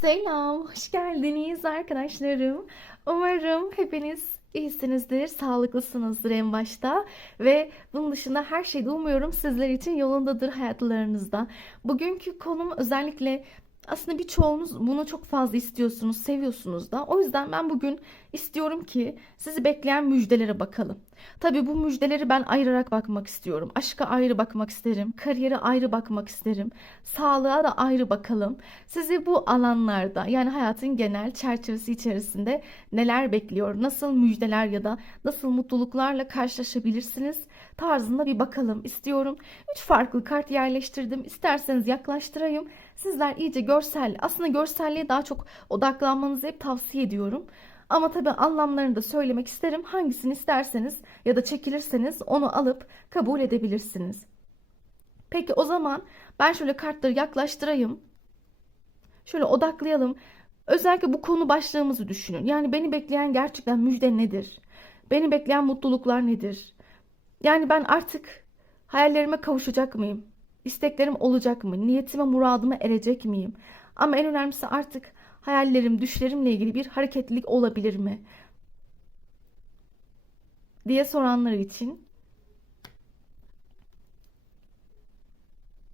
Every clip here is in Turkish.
Selam, hoş geldiniz arkadaşlarım. Umarım hepiniz iyisinizdir, sağlıklısınızdır en başta ve bunun dışında her şey de umuyorum sizler için yolundadır hayatlarınızda. Bugünkü konum özellikle aslında birçoğunuz bunu çok fazla istiyorsunuz, seviyorsunuz da. O yüzden ben bugün istiyorum ki sizi bekleyen müjdelere bakalım. Tabii bu müjdeleri ben ayırarak bakmak istiyorum. Aşka ayrı bakmak isterim, kariyere ayrı bakmak isterim, sağlığa da ayrı bakalım. Sizi bu alanlarda yani hayatın genel çerçevesi içerisinde neler bekliyor, nasıl müjdeler ya da nasıl mutluluklarla karşılaşabilirsiniz tarzında bir bakalım istiyorum. 3 farklı kart yerleştirdim. İsterseniz yaklaştırayım. Sizler iyice görsel, aslında görselliğe daha çok odaklanmanızı hep tavsiye ediyorum. Ama tabii anlamlarını da söylemek isterim. Hangisini isterseniz ya da çekilirseniz onu alıp kabul edebilirsiniz. Peki o zaman ben şöyle kartları yaklaştırayım. Şöyle odaklayalım. Özellikle bu konu başlığımızı düşünün. Yani beni bekleyen gerçekten müjde nedir? Beni bekleyen mutluluklar nedir? Yani ben artık hayallerime kavuşacak mıyım? İsteklerim olacak mı? Niyetime, muradıma erecek miyim? Ama en önemlisi artık hayallerim, düşlerimle ilgili bir hareketlilik olabilir mi? Diye soranlar için.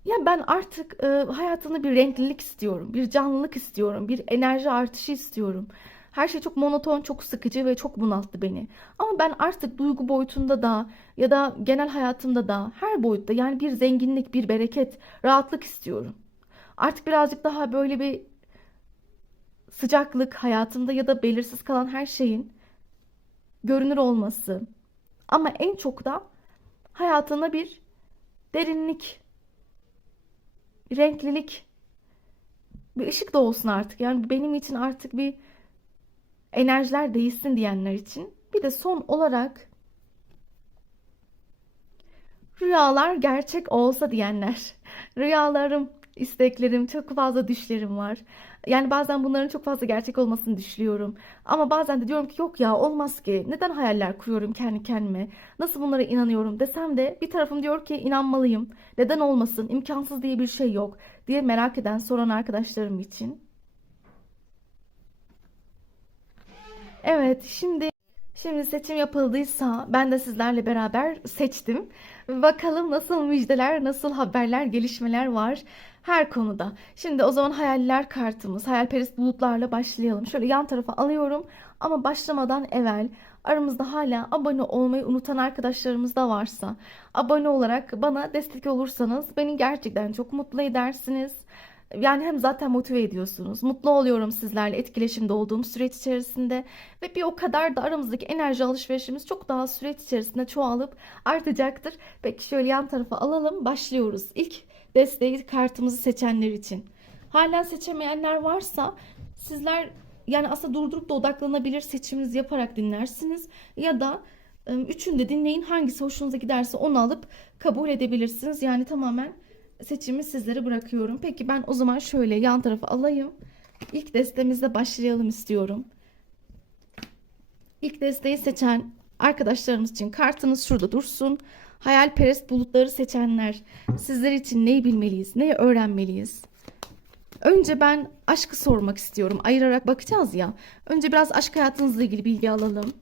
Ya ben artık hayatımda bir renklilik istiyorum, bir canlılık istiyorum, bir enerji artışı istiyorum. Her şey çok monoton, çok sıkıcı ve çok bunalttı beni. Ama ben artık duygu boyutunda da ya da genel hayatımda da her boyutta yani bir zenginlik, bir bereket, rahatlık istiyorum. Artık birazcık daha böyle bir sıcaklık hayatımda ya da belirsiz kalan her şeyin görünür olması. Ama en çok da hayatına bir derinlik, renklilik, bir ışık da olsun artık. Yani benim için artık bir enerjiler değişsin diyenler için. Bir de son olarak rüyalar gerçek olsa diyenler. Rüyalarım, isteklerim, çok fazla düşlerim var. Yani bazen bunların çok fazla gerçek olmasını düşlüyorum. Ama bazen de diyorum ki yok ya olmaz ki. Neden hayaller kuruyorum kendi kendime? Nasıl bunlara inanıyorum desem de bir tarafım diyor ki inanmalıyım. Neden olmasın? İmkansız diye bir şey yok diye merak eden, soran arkadaşlarım için. Evet, şimdi seçim yapıldıysa ben de sizlerle beraber seçtim. Bakalım nasıl müjdeler, nasıl haberler, gelişmeler var her konuda. Şimdi o zaman hayaller kartımız, hayalperest bulutlarla başlayalım. Şöyle yan tarafa alıyorum ama başlamadan evvel aramızda hala abone olmayı unutan arkadaşlarımız da varsa abone olarak bana destek olursanız beni gerçekten çok mutlu edersiniz. Yani hem zaten motive ediyorsunuz. Mutlu oluyorum sizlerle etkileşimde olduğum süreç içerisinde ve bir o kadar da aramızdaki enerji alışverişimiz çok daha süreç içerisinde çoğalıp artacaktır. Peki şöyle yan tarafa alalım. Başlıyoruz. İlk desteği kartımızı seçenler için. Hala seçemeyenler varsa sizler yani aslında durdurup da odaklanabilir seçiminizi yaparak dinlersiniz ya da üçünü de dinleyin hangisi hoşunuza giderse onu alıp kabul edebilirsiniz. Yani tamamen seçimi sizlere bırakıyorum. Peki ben o zaman şöyle yan tarafa alayım. İlk destemizle başlayalım istiyorum. İlk desteği seçen arkadaşlarımız için kartınız şurada dursun. Hayalperest bulutları seçenler sizler için neyi bilmeliyiz, neyi öğrenmeliyiz? Önce ben aşkı sormak istiyorum. Ayırarak bakacağız ya. Önce biraz aşk hayatınızla ilgili bilgi alalım.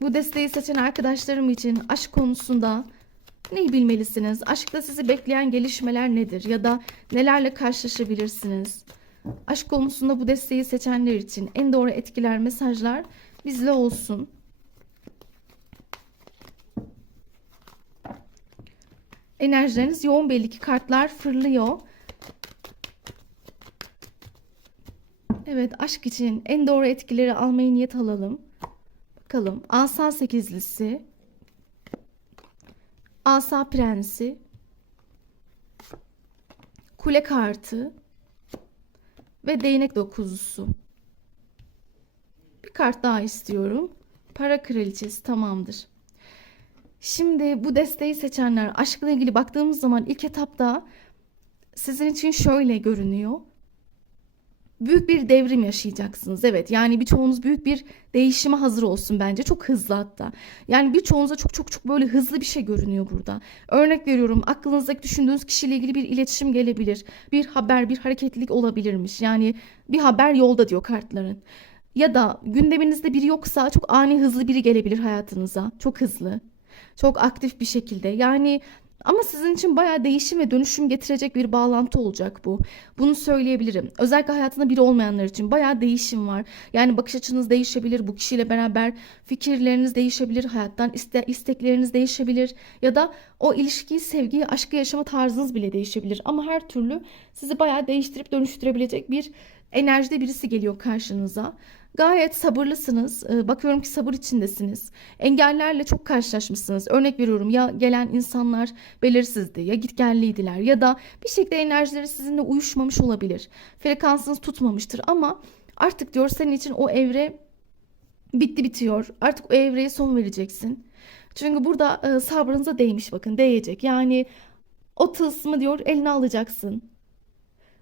Bu desteği seçen arkadaşlarım için aşk konusunda neyi bilmelisiniz? Aşkta sizi bekleyen gelişmeler nedir? Ya da nelerle karşılaşabilirsiniz? Aşk konusunda bu desteği seçenler için en doğru etkiler, mesajlar bizle olsun. Enerjileriniz yoğun belli ki kartlar fırlıyor. Evet, aşk için en doğru etkileri almaya niyet alalım. Bakalım. Asa sekizlisi, Asa prensi, kule kartı ve değnek dokuzlusu. Bir kart daha istiyorum. Para kraliçesi tamamdır. Şimdi bu desteği seçenler aşkla ilgili baktığımız zaman ilk etapta sizin için şöyle görünüyor. büyük bir devrim yaşayacaksınız. Evet, yani birçoğunuz büyük bir değişime hazır olsun bence. Çok hızlı hatta. Yani birçoğunuza çok çok çok böyle hızlı bir şey görünüyor burada. Örnek veriyorum, aklınızdaki düşündüğünüz kişiyle ilgili bir iletişim gelebilir. Bir haber, bir hareketlilik olabilirmiş. Yani bir haber yolda diyor kartların. Ya da gündeminizde biri yoksa çok ani hızlı biri gelebilir hayatınıza. Çok hızlı. Çok aktif bir şekilde. Yani ama sizin için bayağı değişim ve dönüşüm getirecek bir bağlantı olacak bu. Bunu söyleyebilirim. Özellikle hayatında biri olmayanlar için bayağı değişim var. Yani bakış açınız değişebilir. Bu kişiyle beraber fikirleriniz değişebilir. Hayattan istekleriniz değişebilir. Ya da o ilişkiyi, sevgiyi, aşkı yaşama tarzınız bile değişebilir. Ama her türlü sizi bayağı değiştirip dönüştürebilecek bir enerjide birisi geliyor karşınıza. Gayet sabırlısınız. Bakıyorum ki sabır içindesiniz. Engellerle çok karşılaşmışsınız. Örnek veriyorum, ya gelen insanlar belirsizdi, ya gitgelliydiler ya da bir şekilde enerjileri sizinle uyuşmamış olabilir. Frekansınız tutmamıştır ama artık diyor senin için o evre bitti, bitiyor. Artık o evreye son vereceksin. Çünkü burada sabrınıza değmiş, bakın değecek. Yani o tılsımı diyor eline alacaksın.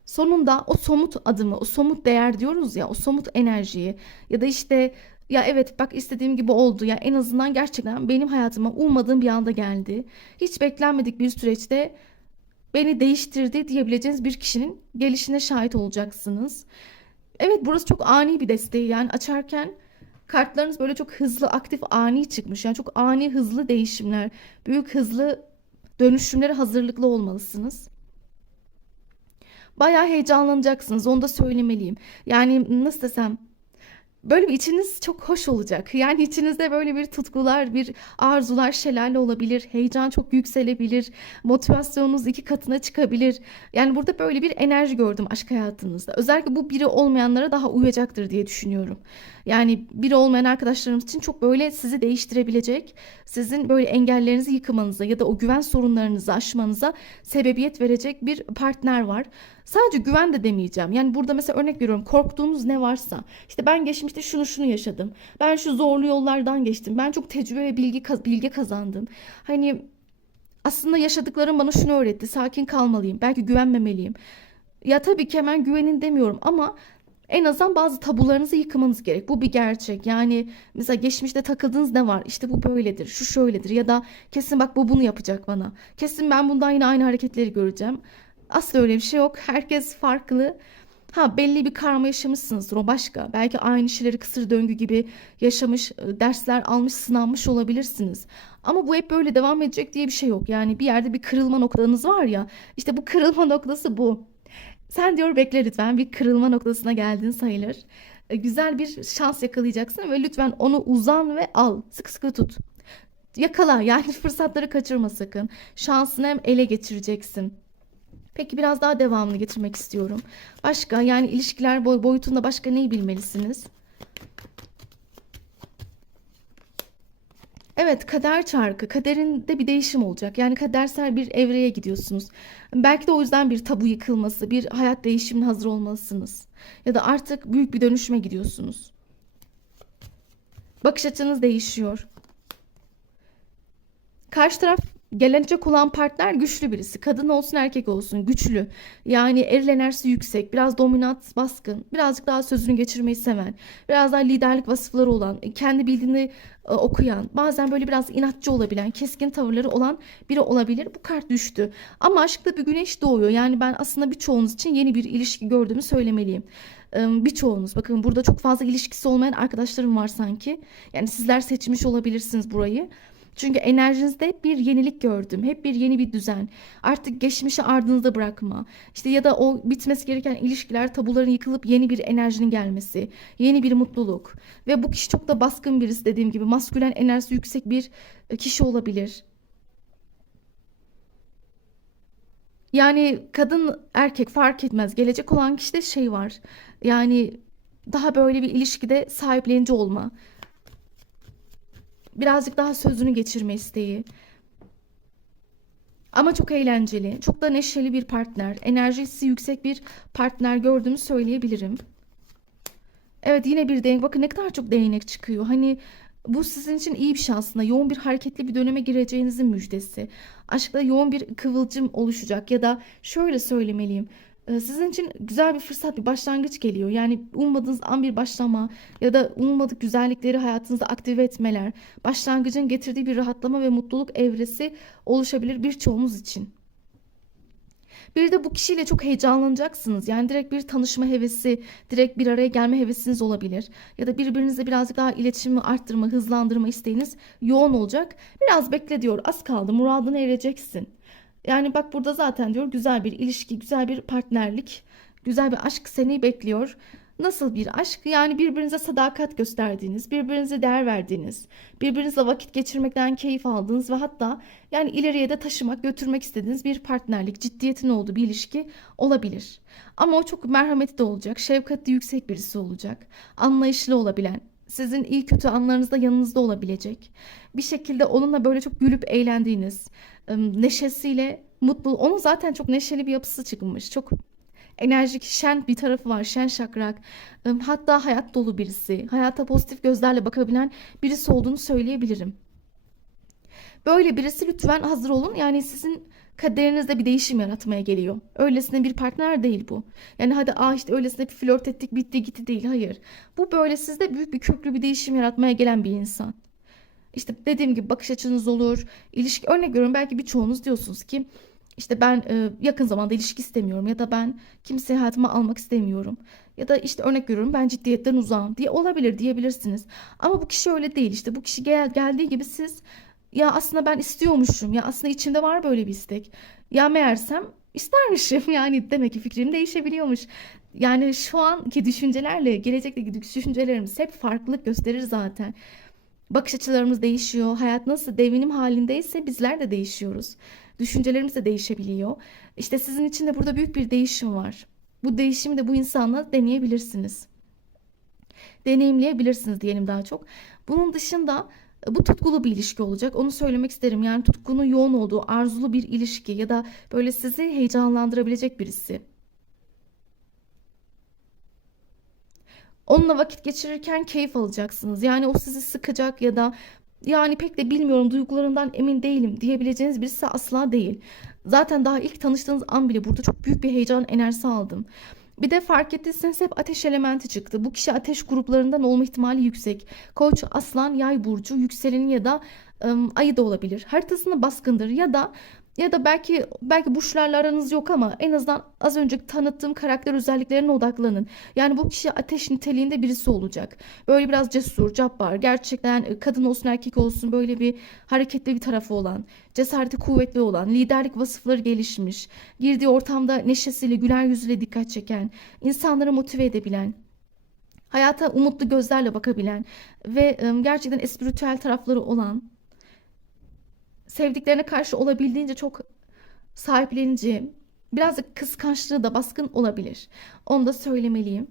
Sonunda o somut adımı, o somut değer diyoruz ya, o somut enerjiyi ya da işte ya evet bak istediğim gibi oldu ya, en azından gerçekten benim hayatıma ummadığım bir anda geldi. Hiç beklenmedik bir süreçte beni değiştirdi diyebileceğiniz bir kişinin gelişine şahit olacaksınız. Evet, burası çok ani bir desteği, yani açarken kartlarınız böyle çok hızlı, aktif, ani çıkmış. Yani çok ani, hızlı değişimler, büyük hızlı dönüşümlere hazırlıklı olmalısınız. Bayağı heyecanlanacaksınız, onu da söylemeliyim. Yani nasıl desem, böyle bir içiniz çok hoş olacak. Yani içinizde böyle bir tutkular, bir arzular şelale olabilir. Heyecan çok yükselebilir. Motivasyonunuz iki katına çıkabilir. Yani burada böyle bir enerji gördüm aşk hayatınızda. Özellikle bu biri olmayanlara daha uyacaktır diye düşünüyorum. Yani biri olmayan arkadaşlarımız için çok böyle sizi değiştirebilecek, sizin böyle engellerinizi yıkmanıza ya da o güven sorunlarınızı aşmanıza sebebiyet verecek bir partner var. Sadece güven de demeyeceğim. Yani burada mesela örnek veriyorum, korktuğunuz ne varsa, işte ben geçmişte şunu şunu yaşadım. Ben şu zorlu yollardan geçtim. Ben çok tecrübe ve bilgi kazandım. Hani aslında yaşadıklarım bana şunu öğretti. Sakin kalmalıyım. Belki güvenmemeliyim. Ya tabii ki hemen güvenin demiyorum ama en azından bazı tabularınızı yıkmanız gerek. Bu bir gerçek. Yani mesela geçmişte takıldığınız ne var? İşte bu böyledir, şu şöyledir ya da kesin bak bu bunu yapacak bana. Kesin ben bundan yine aynı hareketleri göreceğim. Asla öyle bir şey yok. Herkes farklı. Ha, belli bir karma yaşamışsınızdır, o başka. Belki aynı şeyleri kısır döngü gibi yaşamış, dersler almış, sınanmış olabilirsiniz. Ama bu hep böyle devam edecek diye bir şey yok. Yani bir yerde bir kırılma noktanız var ya. İşte bu kırılma noktası bu. Sen diyor bekle lütfen, bir kırılma noktasına geldin sayılır. Güzel bir şans yakalayacaksın ve lütfen onu uzan ve al. Sıkı sıkı tut. Yakala, yani fırsatları kaçırma sakın. Şansını hem ele geçireceksin. Peki biraz daha devamını getirmek istiyorum. Başka, yani ilişkiler boyutunda başka neyi bilmelisiniz? Evet, kader çarkı. Kaderinde bir değişim olacak. Yani kadersel bir evreye gidiyorsunuz. Belki de o yüzden bir tabu yıkılması, bir hayat değişimine hazır olmalısınız. Ya da artık büyük bir dönüşüme gidiyorsunuz. Bakış açınız değişiyor. Karşı taraf, gelecek olan partner güçlü birisi. Kadın olsun erkek olsun güçlü. Yani eril enerjisi yüksek. Biraz dominant, baskın. Birazcık daha sözünü geçirmeyi seven. Biraz daha liderlik vasıfları olan. Kendi bildiğini okuyan. Bazen böyle biraz inatçı olabilen, keskin tavırları olan biri olabilir. Bu kart düştü. Ama aşkta bir güneş doğuyor. Yani ben aslında birçoğunuz için yeni bir ilişki gördüğümü söylemeliyim. Birçoğunuz, bakın burada çok fazla ilişkisi olmayan arkadaşlarım var sanki. Yani sizler seçmiş olabilirsiniz burayı. Çünkü enerjinizde hep bir yenilik gördüm. Hep bir yeni bir düzen. Artık geçmişi ardınızda bırakma. İşte ya da o bitmesi gereken ilişkiler, tabuların yıkılıp yeni bir enerjinin gelmesi. Yeni bir mutluluk. Ve bu kişi çok da baskın birisi, dediğim gibi. Maskülen enerjisi yüksek bir kişi olabilir. Yani kadın erkek fark etmez. Gelecek olan kişide şey var. Yani daha böyle bir ilişkide sahiplenici olma. Birazcık daha sözünü geçirme isteği. Ama çok eğlenceli, çok da neşeli bir partner, enerjisi yüksek bir partner gördüğümü söyleyebilirim. Evet, yine bir değnek. Bakın ne kadar çok değnek çıkıyor. Hani bu sizin için iyi bir şey aslında. Yoğun bir hareketli bir döneme gireceğinizin müjdesi. Aşkta yoğun bir kıvılcım oluşacak ya da şöyle söylemeliyim. Sizin için güzel bir fırsat, bir başlangıç geliyor. Yani ummadığınız an bir başlama ya da ummadık güzellikleri hayatınızda aktive etmeler, başlangıcın getirdiği bir rahatlama ve mutluluk evresi oluşabilir birçoğumuz için. Bir de bu kişiyle çok heyecanlanacaksınız. Yani direkt bir tanışma hevesi, direkt bir araya gelme hevesiniz olabilir. Ya da birbirinizle birazcık daha iletişimi arttırma, hızlandırma isteğiniz yoğun olacak. Biraz bekle diyor. Az kaldı. Muradına ereceksin. Yani bak burada zaten diyor güzel bir ilişki, güzel bir partnerlik, güzel bir aşk seni bekliyor. Nasıl bir aşk? Yani birbirinize sadakat gösterdiğiniz, birbirinize değer verdiğiniz, birbirinizle vakit geçirmekten keyif aldığınız ve hatta yani ileriye de taşımak, götürmek istediğiniz bir partnerlik, ciddiyetin olduğu bir ilişki olabilir. Ama o çok merhametli de olacak, şefkatli yüksek birisi olacak, anlayışlı olabilen, sizin iyi kötü anlarınızda yanınızda olabilecek. Bir şekilde onunla böyle çok gülüp eğlendiğiniz, neşesiyle mutlu. Onun zaten çok neşeli bir yapısı çıkmış. Çok enerjik, şen bir tarafı var. Şen şakrak. Hatta hayat dolu birisi. Hayata pozitif gözlerle bakabilen birisi olduğunu söyleyebilirim. Böyle birisi lütfen hazır olun. Yani sizin kaderinizde bir değişim yaratmaya geliyor. Öylesine bir partner değil bu. Yani hadi işte öylesine bir flört ettik bitti gitti değil. Hayır. Bu böyle sizde büyük bir köklü bir değişim yaratmaya gelen bir insan. İşte dediğim gibi bakış açınız olur. İlişki örnek veriyorum belki birçoğunuz diyorsunuz ki işte ben yakın zamanda ilişki istemiyorum ya da ben kimseyi hayatıma almak istemiyorum. Ya da işte örnek veriyorum ben ciddiyetten uzağım diye olabilir diyebilirsiniz. Ama bu kişi öyle değil işte bu kişi geldiği gibi siz ya aslında ben istiyormuşum ya aslında içimde var böyle bir istek. Ya meğersem istermişim yani demek ki fikrim değişebiliyormuş. Yani şu anki düşüncelerle gelecekteki düşüncelerimiz hep farklılık gösterir zaten. Bakış açılarımız değişiyor. Hayat nasıl devinim halindeyse bizler de değişiyoruz. Düşüncelerimiz de değişebiliyor. İşte sizin için de burada büyük bir değişim var. Bu değişimi de bu insanla deneyebilirsiniz. Deneyimleyebilirsiniz diyelim daha çok. Bunun dışında bu tutkulu bir ilişki olacak. Onu söylemek isterim. Yani tutkunun yoğun olduğu, arzulu bir ilişki ya da böyle sizi heyecanlandırabilecek birisi. Onunla vakit geçirirken keyif alacaksınız. Yani o sizi sıkacak ya da yani pek de bilmiyorum duygularından emin değilim diyebileceğiniz birisi asla değil. Zaten daha ilk tanıştığınız an bile burada çok büyük bir heyecan enerjisi aldım. Bir de fark ettiyseniz hep ateş elementi çıktı. Bu kişi ateş gruplarından olma ihtimali yüksek. Koç, aslan, yay burcu, yükseleni ya da ayı da olabilir. Haritasında baskındır ya da belki burçlarla aranız yok ama en azından az önce tanıttığım karakter özelliklerine odaklanın. Yani bu kişi ateş niteliğinde birisi olacak. Böyle biraz cesur, cabbar, gerçekten kadın olsun erkek olsun böyle bir hareketli bir tarafı olan, cesareti kuvvetli olan, liderlik vasıfları gelişmiş, girdiği ortamda neşesiyle, güler yüzüyle dikkat çeken, insanları motive edebilen, hayata umutlu gözlerle bakabilen ve gerçekten espritüel tarafları olan, sevdiklerine karşı olabildiğince çok sahiplenici, biraz da kıskançlığı da baskın olabilir. Onu da söylemeliyim.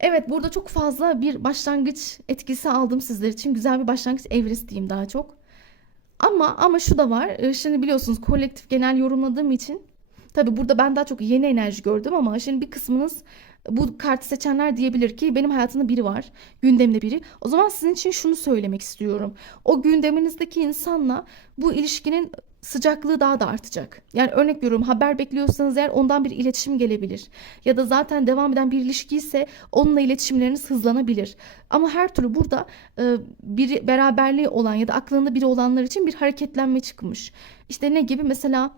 Evet, burada çok fazla bir başlangıç etkisi aldım sizler için. Güzel bir başlangıç evresi diyeyim daha çok. Ama şu da var. Şimdi biliyorsunuz kolektif genel yorumladığım için tabii burada ben daha çok yeni enerji gördüm ama şimdi bir kısmınız bu kartı seçenler diyebilir ki benim hayatımda biri var. Gündemde biri. O zaman sizin için şunu söylemek istiyorum. O gündeminizdeki insanla bu ilişkinin sıcaklığı daha da artacak. Yani örnek veriyorum haber bekliyorsanız eğer ondan bir iletişim gelebilir. Ya da zaten devam eden bir ilişki ise onunla iletişimleriniz hızlanabilir. Ama her türlü burada bir beraberliği olan ya da aklında biri olanlar için bir hareketlenme çıkmış. İşte ne gibi mesela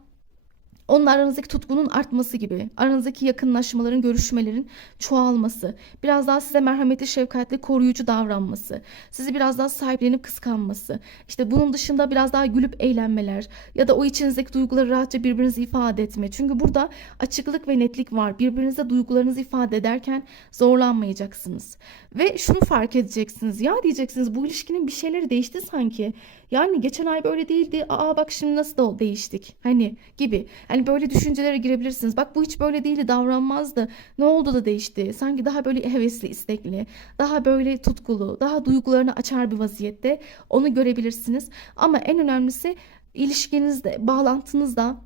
onun aranızdaki tutkunun artması gibi, aranızdaki yakınlaşmaların, görüşmelerin çoğalması, biraz daha size merhametli, şefkatli, koruyucu davranması, sizi biraz daha sahiplenip kıskanması, işte bunun dışında biraz daha gülüp eğlenmeler ya da o içinizdeki duyguları rahatça birbirinize ifade etme. Çünkü burada açıklık ve netlik var. Birbirinize duygularınızı ifade ederken zorlanmayacaksınız. Ve şunu fark edeceksiniz. Ya diyeceksiniz bu ilişkinin bir şeyleri değişti sanki. Yani geçen ay böyle değildi. Bak şimdi nasıl da değiştik. Hani gibi. Hani böyle düşüncelere girebilirsiniz. Bak bu hiç böyle değildi, davranmazdı. Ne oldu da değişti? Sanki daha böyle hevesli, istekli, daha böyle tutkulu, daha duygularını açar bir vaziyette onu görebilirsiniz. Ama en önemlisi ilişkinizde, bağlantınızda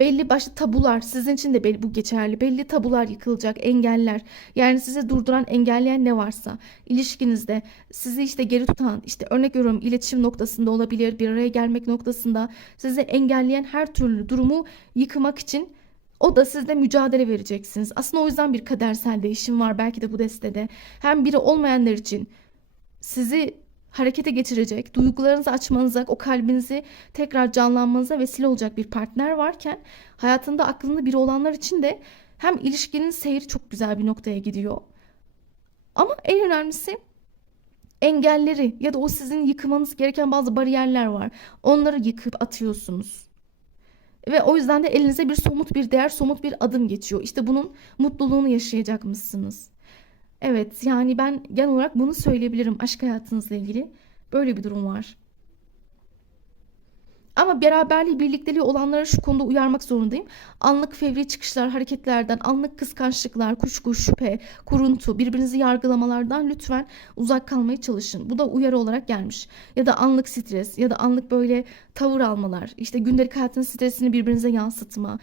belli başlı tabular sizin için de bu geçerli. Belli tabular yıkılacak, engeller. Yani sizi durduran, engelleyen ne varsa ilişkinizde sizi işte geri tutan, işte örnek veriyorum iletişim noktasında olabilir, bir araya gelmek noktasında sizi engelleyen her türlü durumu yıkmak için O da sizde mücadele vereceksiniz. Aslında o yüzden bir kadersel değişim var belki de bu destede. Hem biri olmayanlar için sizi harekete geçirecek, duygularınızı açmanıza, o kalbinizi tekrar canlanmanıza vesile olacak bir partner varken, hayatında aklında biri olanlar için de hem ilişkinin seyri çok güzel bir noktaya gidiyor. Ama en önemlisi engelleri ya da o sizin yıkmanız gereken bazı bariyerler var. Onları yıkıp atıyorsunuz. Ve o yüzden de elinize bir somut bir değer, somut bir adım geçiyor. İşte bunun mutluluğunu yaşayacakmışsınız. Evet, yani ben genel olarak bunu söyleyebilirim aşk hayatınızla ilgili. Böyle bir durum var. Ama beraberliği, birlikteliği olanlara şu konuda uyarmak zorundayım. Anlık fevri çıkışlar, hareketlerden, anlık kıskançlıklar, kuşku, şüphe, kuruntu, birbirinizi yargılamalardan lütfen uzak kalmaya çalışın. Bu da uyarı olarak gelmiş. Ya da anlık stres ya da anlık böyle tavır almalar, işte gündelik hayatın stresini birbirinize yansıtma,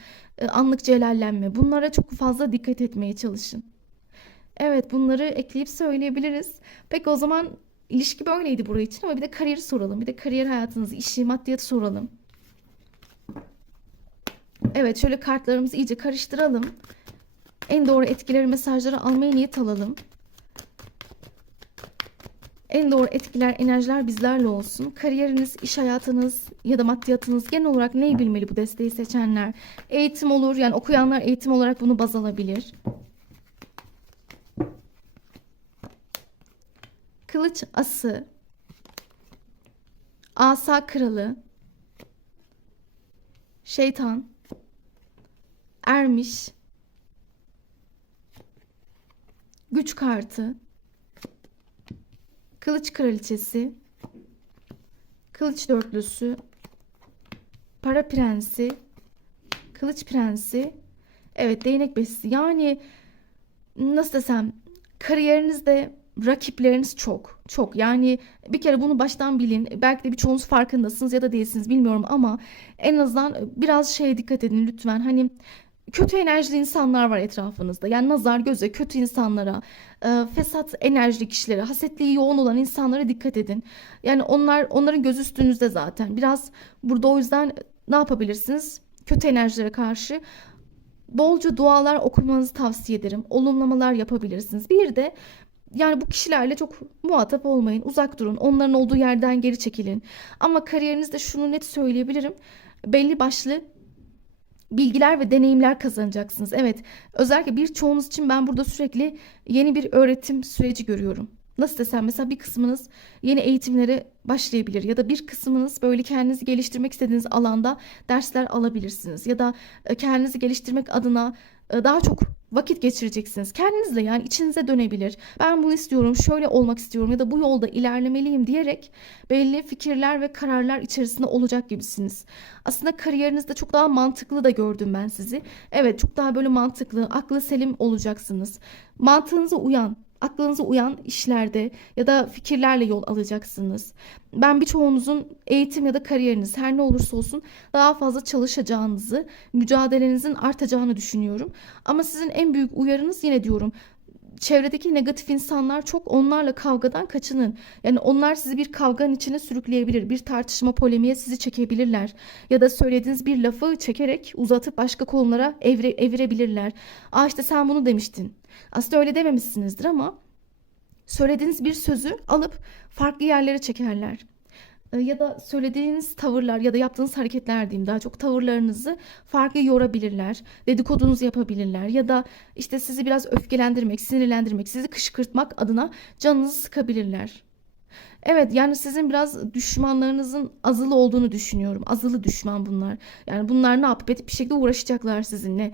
anlık celallenme. Bunlara çok fazla dikkat etmeye çalışın. Evet, bunları ekleyip söyleyebiliriz. Peki o zaman ilişki böyleydi buraya için ama bir de kariyeri soralım. Bir de kariyer hayatınızı, işi, maddiyatı soralım. Evet, şöyle kartlarımızı iyice karıştıralım. En doğru etkileri, mesajları almaya niyet alalım. En doğru etkiler, enerjiler bizlerle olsun. Kariyeriniz, iş hayatınız ya da maddiyatınız genel olarak neyi bilmeli bu desteği seçenler? Eğitim olur, yani okuyanlar eğitim olarak bunu baz alabilir. Kılıç ası, asa kralı, şeytan, ermiş, güç kartı, kılıç kraliçesi, kılıç dörtlüsü, para prensi, kılıç prensi, evet değnek beşisi. Yani nasıl desem, kariyerinizde rakipleriniz çok çok, yani bir kere bunu baştan bilin. Belki de birçoğunuz farkındasınız ya da değilsiniz bilmiyorum ama en azından biraz şeye dikkat edin lütfen. Hani kötü enerjili insanlar var etrafınızda. Yani nazar göze, kötü insanlara, fesat enerjili kişilere, hasetliği yoğun olan insanlara dikkat edin. Yani onların gözü üstünüzde zaten. Biraz burada o yüzden ne yapabilirsiniz? Kötü enerjilere karşı bolca dualar okumanızı tavsiye ederim. Olumlamalar yapabilirsiniz. Bir de yani bu kişilerle çok muhatap olmayın. Uzak durun. Onların olduğu yerden geri çekilin. Ama kariyerinizde şunu net söyleyebilirim. Belli başlı bilgiler ve deneyimler kazanacaksınız. Evet, özellikle birçoğunuz için ben burada sürekli yeni bir öğretim süreci görüyorum. Nasıl desem, mesela bir kısmınız yeni eğitimlere başlayabilir ya da bir kısmınız böyle kendinizi geliştirmek istediğiniz alanda dersler alabilirsiniz ya da kendinizi geliştirmek adına daha çok vakit geçireceksiniz. Kendinizle, yani içinize dönebilir. Ben bunu istiyorum, şöyle olmak istiyorum ya da bu yolda ilerlemeliyim diyerek belli fikirler ve kararlar içerisinde olacak gibisiniz. Aslında kariyerinizde çok daha mantıklı da gördüm ben sizi. Evet, çok daha böyle mantıklı, aklı selim olacaksınız. Mantığınıza uyan, aklınıza uyan işlerde ya da fikirlerle yol alacaksınız. Ben birçoğunuzun eğitim ya da kariyeriniz her ne olursa olsun daha fazla çalışacağınızı, mücadelenizin artacağını düşünüyorum. Ama sizin en büyük uyarınız, yine diyorum, çevredeki negatif insanlar çok, onlarla kavgadan kaçının. Yani onlar sizi bir kavganın içine sürükleyebilir. Bir tartışma, polemiğe sizi çekebilirler. Ya da söylediğiniz bir lafı çekerek uzatıp başka konulara evirebilirler. Aa, işte sen bunu demiştin. Aslında öyle dememişsinizdir ama söylediğiniz bir sözü alıp farklı yerlere çekerler. Ya da söylediğiniz tavırlar ya da yaptığınız hareketler diyeyim, daha çok tavırlarınızı farklı yorabilirler. Dedikodunuzu yapabilirler ya da işte sizi biraz öfkelendirmek, sinirlendirmek, sizi kışkırtmak adına canınızı sıkabilirler. Evet, yani sizin biraz düşmanlarınızın azılı olduğunu düşünüyorum. Azılı düşman bunlar. Yani bunlar ne yapıp edip bir şekilde uğraşacaklar sizinle.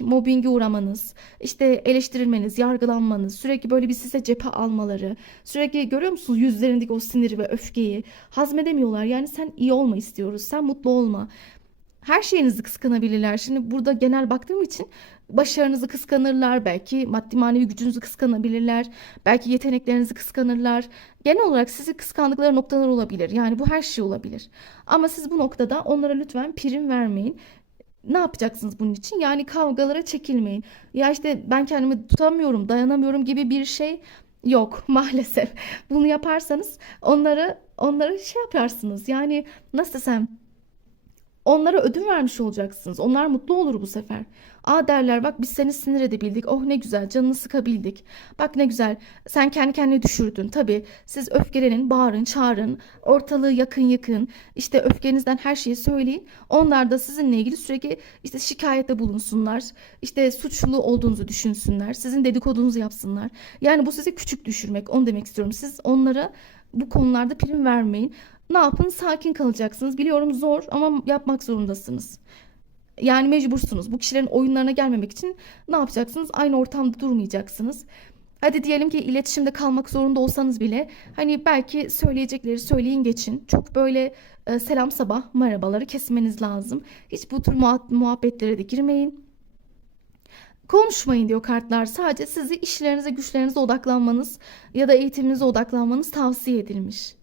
Mobbinge uğramanız, işte eleştirilmeniz, yargılanmanız, sürekli böyle bir size cephe almaları. Sürekli görüyor musunuz yüzlerindeki o siniri ve öfkeyi? Hazmedemiyorlar. Yani sen iyi olma istiyoruz, sen mutlu olma. Her şeyinizi kıskanabilirler. Şimdi burada genel baktığım için başarınızı kıskanırlar, belki maddi manevi gücünüzü kıskanabilirler, belki yeteneklerinizi kıskanırlar. Genel olarak sizi kıskandıkları noktalar olabilir. Yani bu her şey olabilir. Ama siz bu noktada onlara lütfen prim vermeyin. Ne yapacaksınız bunun için? Yani kavgalara çekilmeyin. Ya işte ben kendimi tutamıyorum, dayanamıyorum gibi bir şey yok maalesef. Bunu yaparsanız onları şey yaparsınız. Yani nasıl desem, Onlara ödün vermiş olacaksınız. Onlar mutlu olur bu sefer. Aa derler, bak biz seni sinir edebildik. Oh ne güzel, canını sıkabildik. Bak ne güzel, sen kendi kendine düşürdün. Tabii siz öfkelenin, bağırın, çağırın. Ortalığı yakın yakın. İşte öfkenizden her şeyi söyleyin. Onlar da sizinle ilgili sürekli işte şikayette bulunsunlar. İşte suçlu olduğunuzu düşünsünler. Sizin dedikodunuzu yapsınlar. Yani bu sizi küçük düşürmek. Onu demek istiyorum. Siz onlara bu konularda prim vermeyin. Ne yapın? Sakin kalacaksınız. Biliyorum zor ama yapmak zorundasınız. Yani mecbursunuz. Bu kişilerin oyunlarına gelmemek için ne yapacaksınız? Aynı ortamda durmayacaksınız. Hadi diyelim ki iletişimde kalmak zorunda olsanız bile hani belki söyleyecekleri söyleyin geçin. Çok böyle selam sabah merhabaları kesmeniz lazım. Hiç bu tür muhabbetlere de girmeyin. Konuşmayın diyor kartlar. Sadece sizi işlerinize, güçlerinize odaklanmanız ya da eğitiminize odaklanmanız tavsiye edilmiş.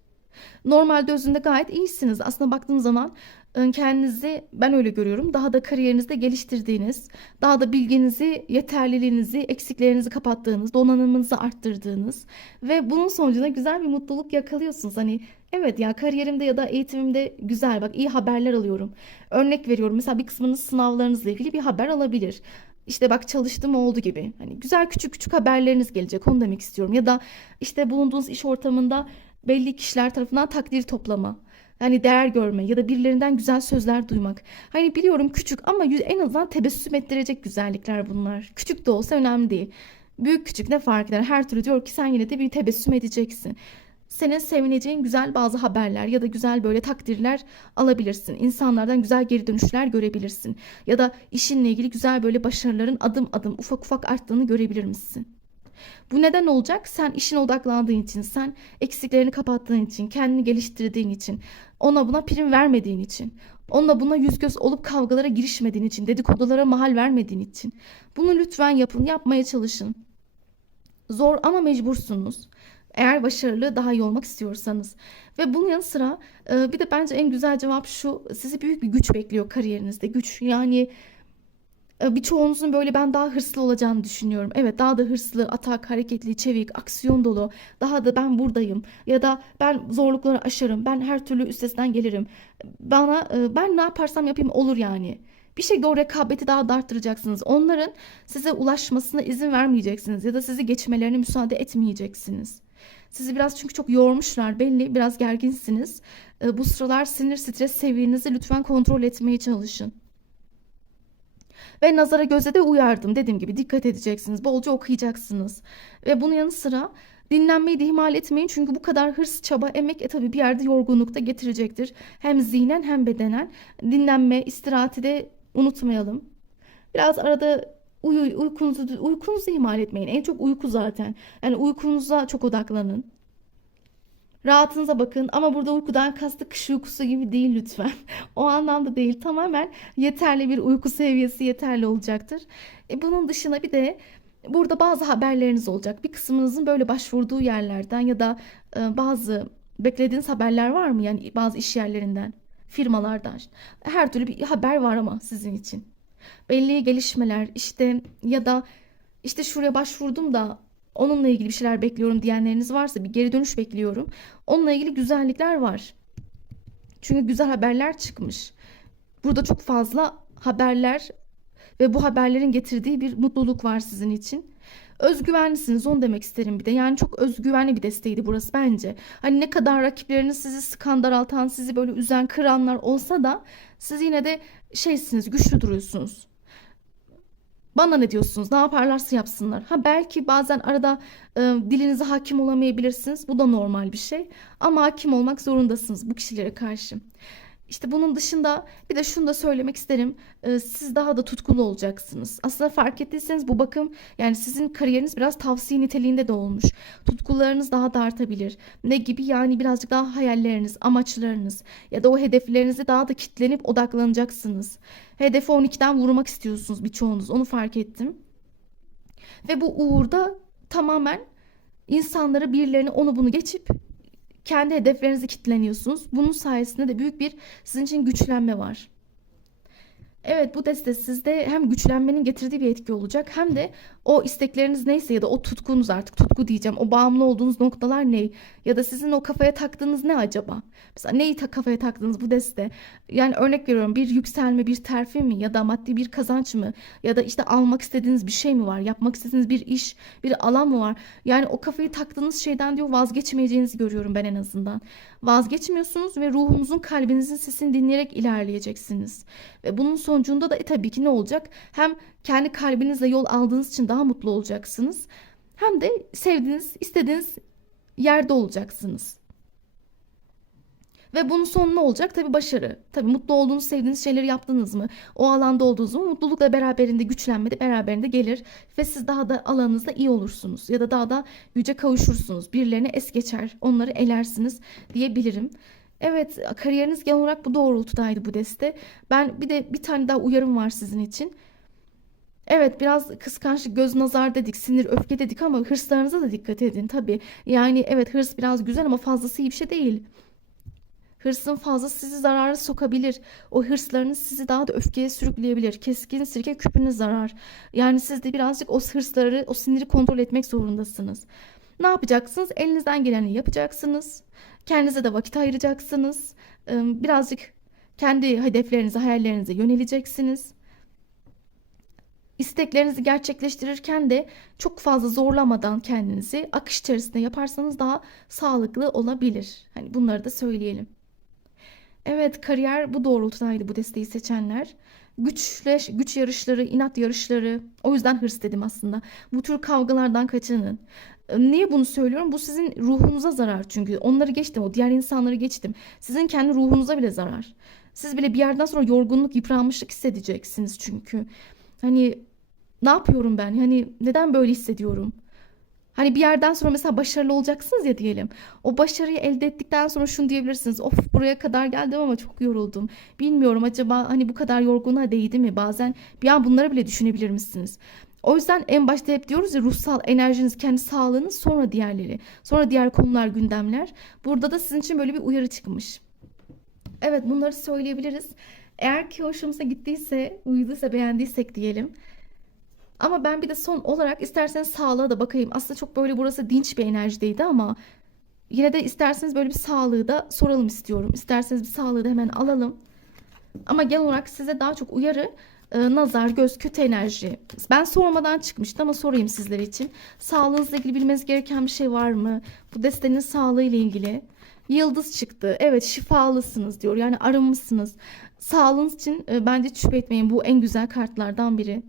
Normalde özünde gayet iyisiniz. Aslında baktığım zaman kendinizi ben öyle görüyorum. Daha da kariyerinizde geliştirdiğiniz, daha da bilginizi, yeterliliğinizi, eksiklerinizi kapattığınız, donanımınızı arttırdığınız ve bunun sonucunda güzel bir mutluluk yakalıyorsunuz. Hani evet ya, kariyerimde ya da eğitimimde güzel, bak iyi haberler alıyorum. Örnek veriyorum, mesela bir kısmınız sınavlarınızla ilgili bir haber alabilir. İşte bak çalıştım oldu gibi. Hani güzel küçük küçük haberleriniz gelecek. Onu demek istiyorum. Ya da işte bulunduğunuz iş ortamında belli kişiler tarafından takdir toplama. Yani değer görme ya da birilerinden güzel sözler duymak. Hani biliyorum küçük ama en azından tebessüm ettirecek güzellikler bunlar. Küçük de olsa önemli değil. Büyük küçük ne fark eder? Her türlü diyor ki sen yine de bir tebessüm edeceksin. Senin sevineceğin güzel bazı haberler ya da güzel böyle takdirler alabilirsin. İnsanlardan güzel geri dönüşler görebilirsin. Ya da işinle ilgili güzel böyle başarıların adım adım ufak ufak arttığını görebilir misin? Bu neden olacak? Sen işine odaklandığın için, sen eksiklerini kapattığın için, kendini geliştirdiğin için, ona buna prim vermediğin için, onunla buna yüz göz olup kavgalara girişmediğin için, dedikodulara mahal vermediğin için. Bunu lütfen yapın, yapmaya çalışın. Zor ama mecbursunuz. Eğer başarılı, daha iyi olmak istiyorsanız. Ve bunun yanı sıra bir de bence en güzel cevap şu: sizi büyük bir güç bekliyor kariyerinizde. Güç yani birçoğunuzun böyle ben daha hırslı olacağını düşünüyorum. Evet, daha da hırslı, atak, hareketli, çevik, aksiyon dolu. Daha da ben buradayım. Ya da ben zorlukları aşarım. Ben her türlü üstesinden gelirim. Ben ne yaparsam yapayım olur yani. Bir şekilde o rekabeti daha da arttıracaksınız. Onların size ulaşmasına izin vermeyeceksiniz. Ya da sizi geçmelerine müsaade etmeyeceksiniz. Sizi biraz çünkü çok yormuşlar belli. Biraz gerginsiniz. Bu sıralar sinir stres seviyenizi lütfen kontrol etmeye çalışın. Ve nazara göze de uyardım. Dediğim gibi dikkat edeceksiniz. Bolca okuyacaksınız. Ve bunun yanı sıra dinlenmeyi de ihmal etmeyin. Çünkü bu kadar hırs, çaba, emek tabii bir yerde yorgunluk da getirecektir. Hem zihnen hem bedenen. Dinlenme, istirahati de unutmayalım. Biraz arada uykunuzu ihmal etmeyin. En çok uyku zaten. Yani uykunuza çok odaklanın. Rahatınıza bakın ama burada uykudan kastı kış uykusu gibi değil lütfen. O anlamda değil. Tamamen yeterli bir uyku seviyesi yeterli olacaktır. Bunun dışında bir de burada bazı haberleriniz olacak. Bir kısmınızın böyle başvurduğu yerlerden ya da bazı beklediğiniz haberler var mı? Yani bazı iş yerlerinden, firmalardan. Her türlü bir haber var ama sizin için. Belli gelişmeler işte ya da işte şuraya başvurdum da onunla ilgili bir şeyler bekliyorum diyenleriniz varsa, bir geri dönüş bekliyorum. Onunla ilgili güzellikler var. Çünkü güzel haberler çıkmış. Burada çok fazla haberler ve bu haberlerin getirdiği bir mutluluk var sizin için. Özgüvenlisiniz, onu demek isterim bir de. Yani çok özgüvenli bir desteğiydi burası bence. Hani ne kadar rakipleriniz sizi sıkan, daraltan, sizi böyle üzen, kıranlar olsa da siz yine de şeysiniz, güçlü duruyorsunuz. Bana ne diyorsunuz? Ne yaparlarsa yapsınlar. Ha belki bazen arada dilinize hakim olamayabilirsiniz. Bu da normal bir şey. Ama hakim olmak zorundasınız bu kişilere karşı. İşte bunun dışında bir de şunu da söylemek isterim. Siz daha da tutkulu olacaksınız. Aslında fark ettiyseniz bu bakım yani sizin kariyeriniz biraz tavsiye niteliğinde de olmuş. Tutkularınız daha da artabilir. Ne gibi? Yani birazcık daha hayalleriniz, amaçlarınız ya da o hedeflerinize daha da kitlenip odaklanacaksınız. Hedefi 12'den vurmak istiyorsunuz birçoğunuz. Onu fark ettim. Ve bu uğurda tamamen insanları, birilerini, onu bunu geçip kendi hedeflerinizi kitleniyorsunuz. Bunun sayesinde de büyük bir sizin için güçlenme var. Evet, bu deste sizde hem güçlenmenin getirdiği bir etki olacak hem de o istekleriniz neyse ya da o tutkunuz, artık tutku diyeceğim, o bağımlı olduğunuz noktalar ne ya da sizin o kafaya taktığınız ne acaba? Mesela neyi kafaya taktığınız bu deste, yani örnek veriyorum, bir yükselme, bir terfi mi ya da maddi bir kazanç mı ya da işte almak istediğiniz bir şey mi var, yapmak istediğiniz bir iş, bir alan mı var? Yani o kafayı taktığınız şeyden diyor vazgeçmeyeceğinizi görüyorum ben en azından. Vazgeçmiyorsunuz ve ruhunuzun, kalbinizin sesini dinleyerek ilerleyeceksiniz. Ve bunun sonucunda da tabii ki ne olacak? Hem kendi kalbinizle yol aldığınız için daha mutlu olacaksınız. Hem de sevdiğiniz, istediğiniz yerde olacaksınız. Ve bunun sonu ne olacak? Tabii başarı. Tabii mutlu olduğunuz, sevdiğiniz şeyleri yaptınız mı? O alanda olduğunuz mu? Mutluluk da beraberinde, güçlenme de beraberinde gelir. Ve siz daha da alanınızda iyi olursunuz. Ya da daha da güce kavuşursunuz. Birilerine es geçer, onları elersiniz diyebilirim. Evet, kariyeriniz genel olarak bu doğrultudaydı bu deste. Ben bir de bir tane daha uyarım var sizin için. Evet, biraz kıskançlık, göz nazar dedik, sinir, öfke dedik ama hırslarınıza da dikkat edin tabii. Yani evet, hırs biraz güzel ama fazlası iyi bir şey değil. Hırsın fazlası sizi zarara sokabilir. O hırslarınız sizi daha da öfkeye sürükleyebilir. Keskin sirke küpüne zarar. Yani siz de birazcık o hırsları, o siniri kontrol etmek zorundasınız. Ne yapacaksınız? Elinizden geleni yapacaksınız. Kendinize de vakit ayıracaksınız. Birazcık kendi hedeflerinize, hayallerinize yöneleceksiniz. İsteklerinizi gerçekleştirirken de çok fazla zorlamadan kendinizi akış içerisinde yaparsanız daha sağlıklı olabilir. Hani bunları da söyleyelim. Evet, kariyer bu doğrultudaydı bu desteği seçenler. Güç yarışları, inat yarışları. O yüzden hırs dedim aslında. Bu tür kavgalardan kaçının. Niye bunu söylüyorum? Bu sizin ruhunuza zarar çünkü. Onları geçtim, o diğer insanları geçtim. Sizin kendi ruhunuza bile zarar. Siz bile bir yerden sonra yorgunluk, yıpranmışlık hissedeceksiniz çünkü. Hani ne yapıyorum ben? Hani neden böyle hissediyorum? Hani bir yerden sonra mesela başarılı olacaksınız ya diyelim. O başarıyı elde ettikten sonra şunu diyebilirsiniz. Of, buraya kadar geldim ama çok yoruldum. Bilmiyorum, acaba hani bu kadar yorgunluğa değdi mi? Bazen bir an bunları bile düşünebilir misiniz? O yüzden en başta hep diyoruz ya, ruhsal enerjiniz, kendi sağlığınız, sonra diğerleri. Sonra diğer konular, gündemler. Burada da sizin için böyle bir uyarı çıkmış. Evet, bunları söyleyebiliriz. Eğer ki hoşumuza gittiyse, uyduysa, beğendiysek diyelim. Ama ben bir de son olarak isterseniz sağlığa da bakayım. Aslında çok böyle burası dinç bir enerjideydi ama yine de isterseniz böyle bir sağlığı da soralım istiyorum. İsterseniz bir sağlığı da hemen alalım. Ama genel olarak size daha çok uyarı, nazar, göz, kötü enerji. Ben sormadan çıkmıştı ama sorayım sizler için. Sağlığınızla ilgili bilmeniz gereken bir şey var mı? Bu destenin sağlığı ile ilgili. Yıldız çıktı. Evet, şifalısınız diyor. Yani arınmışsınız. Sağlığınız için bence şüphe etmeyin. Bu en güzel kartlardan biri.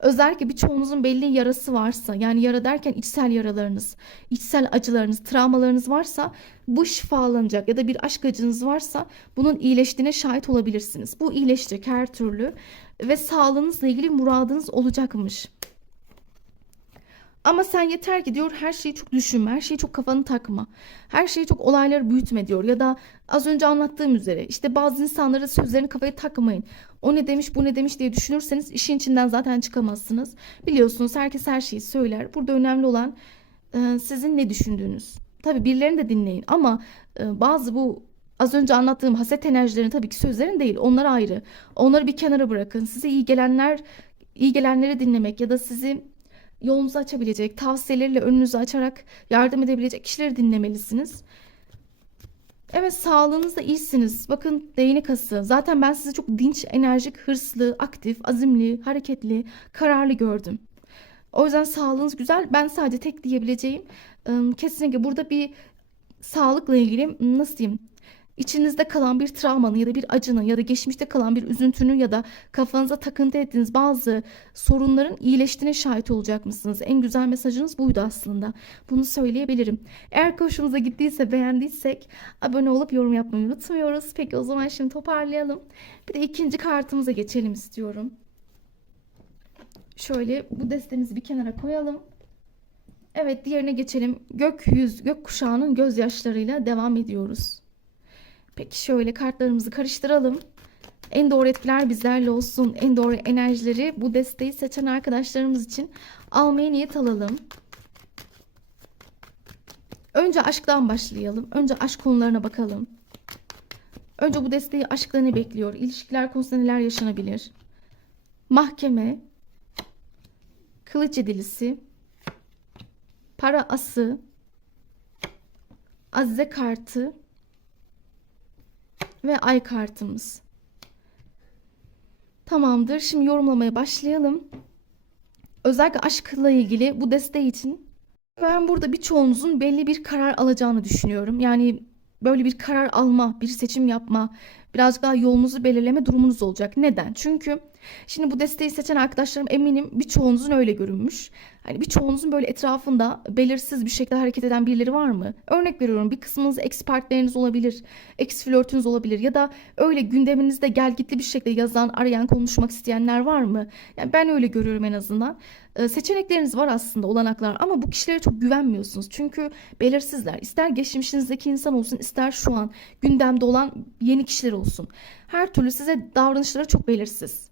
Özellikle birçoğunuzun belli yarası varsa, yani yara derken içsel yaralarınız, içsel acılarınız, travmalarınız varsa bu şifalanacak ya da bir aşk acınız varsa bunun iyileştiğine şahit olabilirsiniz. Bu iyileşecek her türlü ve sağlığınızla ilgili muradınız olacakmış. Ama sen yeter ki diyor, her şeyi çok düşünme, her şeyi çok kafanı takma, her şeyi çok olayları büyütme diyor. Ya da az önce anlattığım üzere işte bazı insanlara sözlerini kafaya takmayın. O ne demiş, bu ne demiş diye düşünürseniz işin içinden zaten çıkamazsınız. Biliyorsunuz, herkes her şeyi söyler. Burada önemli olan sizin ne düşündüğünüz. Tabii birilerini de dinleyin ama bazı bu az önce anlattığım haset enerjilerin tabii ki sözlerin değil. Onlar ayrı. Onları bir kenara bırakın. Size iyi gelenleri dinlemek ya da sizi yolunuzu açabilecek, tavsiyeleriyle önünüzü açarak yardım edebilecek kişileri dinlemelisiniz. Evet, sağlığınızda iyisiniz. Bakın, değnek ası. Zaten ben sizi çok dinç, enerjik, hırslı, aktif, azimli, hareketli, kararlı gördüm. O yüzden sağlığınız güzel. Ben sadece tek diyebileceğim, kesinlikle burada bir sağlıkla ilgili, nasıl diyeyim, İçinizde kalan bir travmanın ya da bir acının ya da geçmişte kalan bir üzüntünün ya da kafanıza takıntı ettiğiniz bazı sorunların iyileştiğine şahit olacak mısınız? En güzel mesajınız buydu aslında. Bunu söyleyebilirim. Eğer hoşumuza gittiyse, beğendiysek abone olup yorum yapmayı unutmuyoruz. Peki o zaman şimdi toparlayalım. Bir de ikinci kartımıza geçelim istiyorum. Şöyle bu destemizi bir kenara koyalım. Evet, diğerine geçelim. Gökkuşağının gözyaşlarıyla devam ediyoruz. Peki şöyle kartlarımızı karıştıralım. En doğru etkiler bizlerle olsun. En doğru enerjileri bu desteği seçen arkadaşlarımız için almaya niyet alalım. Önce aşktan başlayalım. Önce aşk konularına bakalım. Önce bu desteği aşkta ne bekliyor? İlişkiler konusunda neler yaşanabilir? Mahkeme, kılıç yedilisi, para ası, azize kartı ve ay kartımız. Tamamdır. Şimdi yorumlamaya başlayalım. Özellikle aşkla ilgili bu desteği için ben burada birçoğunuzun belli bir karar alacağını düşünüyorum. Yani böyle bir karar alma, bir seçim yapma, birazcık daha yolunuzu belirleme durumunuz olacak. Neden? Çünkü şimdi bu desteği seçen arkadaşlarım eminim birçoğunuzun öyle görünmüş. Hani birçoğunuzun böyle etrafında belirsiz bir şekilde hareket eden birileri var mı? Örnek veriyorum, bir kısmınız ex partneriniz olabilir, ex flörtünüz olabilir ya da öyle gündeminizde gelgitli bir şekilde yazan, arayan, konuşmak isteyenler var mı? Yani ben öyle görüyorum en azından. Seçenekleriniz var aslında, olanaklar, ama bu kişilere çok güvenmiyorsunuz. Çünkü belirsizler. İster geçmişinizdeki insan olsun, ister şu an gündemde olan yeni kişiler olsun. Her türlü size davranışları çok belirsiz.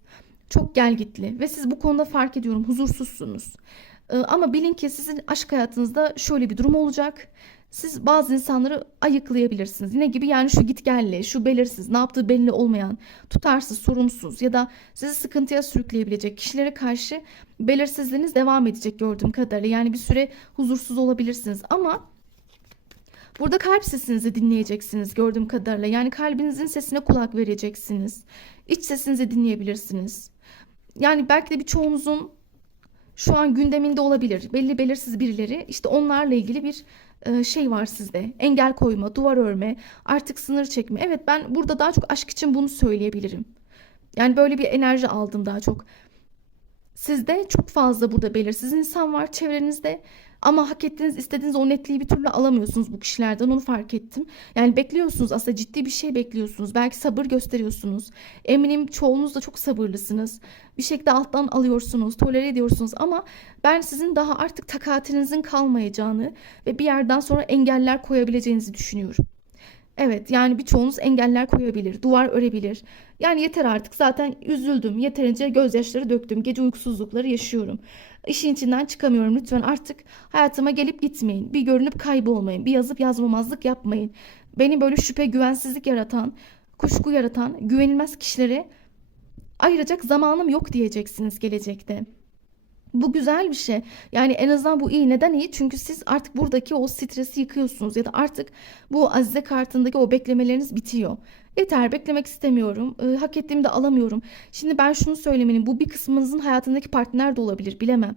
Çok gelgitli ve siz bu konuda fark ediyorum huzursuzsunuz. Ama bilin ki sizin aşk hayatınızda şöyle bir durum olacak. Siz bazı insanları ayıklayabilirsiniz. Ne gibi? Yani şu gitgelli, şu belirsiz, ne yaptığı belli olmayan, tutarsız, sorumsuz ya da sizi sıkıntıya sürükleyebilecek kişilere karşı belirsizliğiniz devam edecek gördüğüm kadarıyla. Yani bir süre huzursuz olabilirsiniz ama burada kalp sesinizi dinleyeceksiniz gördüğüm kadarıyla. Yani kalbinizin sesine kulak vereceksiniz. İç sesinizi dinleyebilirsiniz. Yani belki de birçoğunuzun şu an gündeminde olabilir. Belli belirsiz birileri. İşte onlarla ilgili bir şey var sizde. Engel koyma, duvar örme, artık sınır çekme. Evet, ben burada daha çok aşk için bunu söyleyebilirim. Yani böyle bir enerji aldım daha çok. Sizde çok fazla burada belirsiz insan var çevrenizde. Ama hak ettiğiniz, istediğiniz o netliği bir türlü alamıyorsunuz bu kişilerden, onu fark ettim. Yani bekliyorsunuz, aslında ciddi bir şey bekliyorsunuz. Belki sabır gösteriyorsunuz. Eminim çoğunuz da çok sabırlısınız. Bir şekilde alttan alıyorsunuz, tolere ediyorsunuz ama ben sizin daha artık takatinizin kalmayacağını ve bir yerden sonra engeller koyabileceğinizi düşünüyorum. Evet, yani birçoğunuz engeller koyabilir, duvar örebilir. Yani yeter artık, zaten üzüldüm, yeterince gözyaşları döktüm, gece uykusuzlukları yaşıyorum. İşin içinden çıkamıyorum, lütfen artık hayatıma gelip gitmeyin. Bir görünüp kaybolmayın, bir yazıp yazmamazlık yapmayın. Beni böyle şüphe, güvensizlik yaratan, kuşku yaratan, güvenilmez kişilere ayıracak zamanım yok diyeceksiniz gelecekte. Bu güzel bir şey. Yani en azından bu iyi. Neden iyi? Çünkü siz artık buradaki o stresi yıkıyorsunuz ya da artık bu azize kartındaki o beklemeleriniz bitiyor. Yeter, beklemek istemiyorum. Hak ettiğimi de alamıyorum. Şimdi ben şunu söylemeliyim. Bu bir kısmınızın hayatındaki partner de olabilir, bilemem.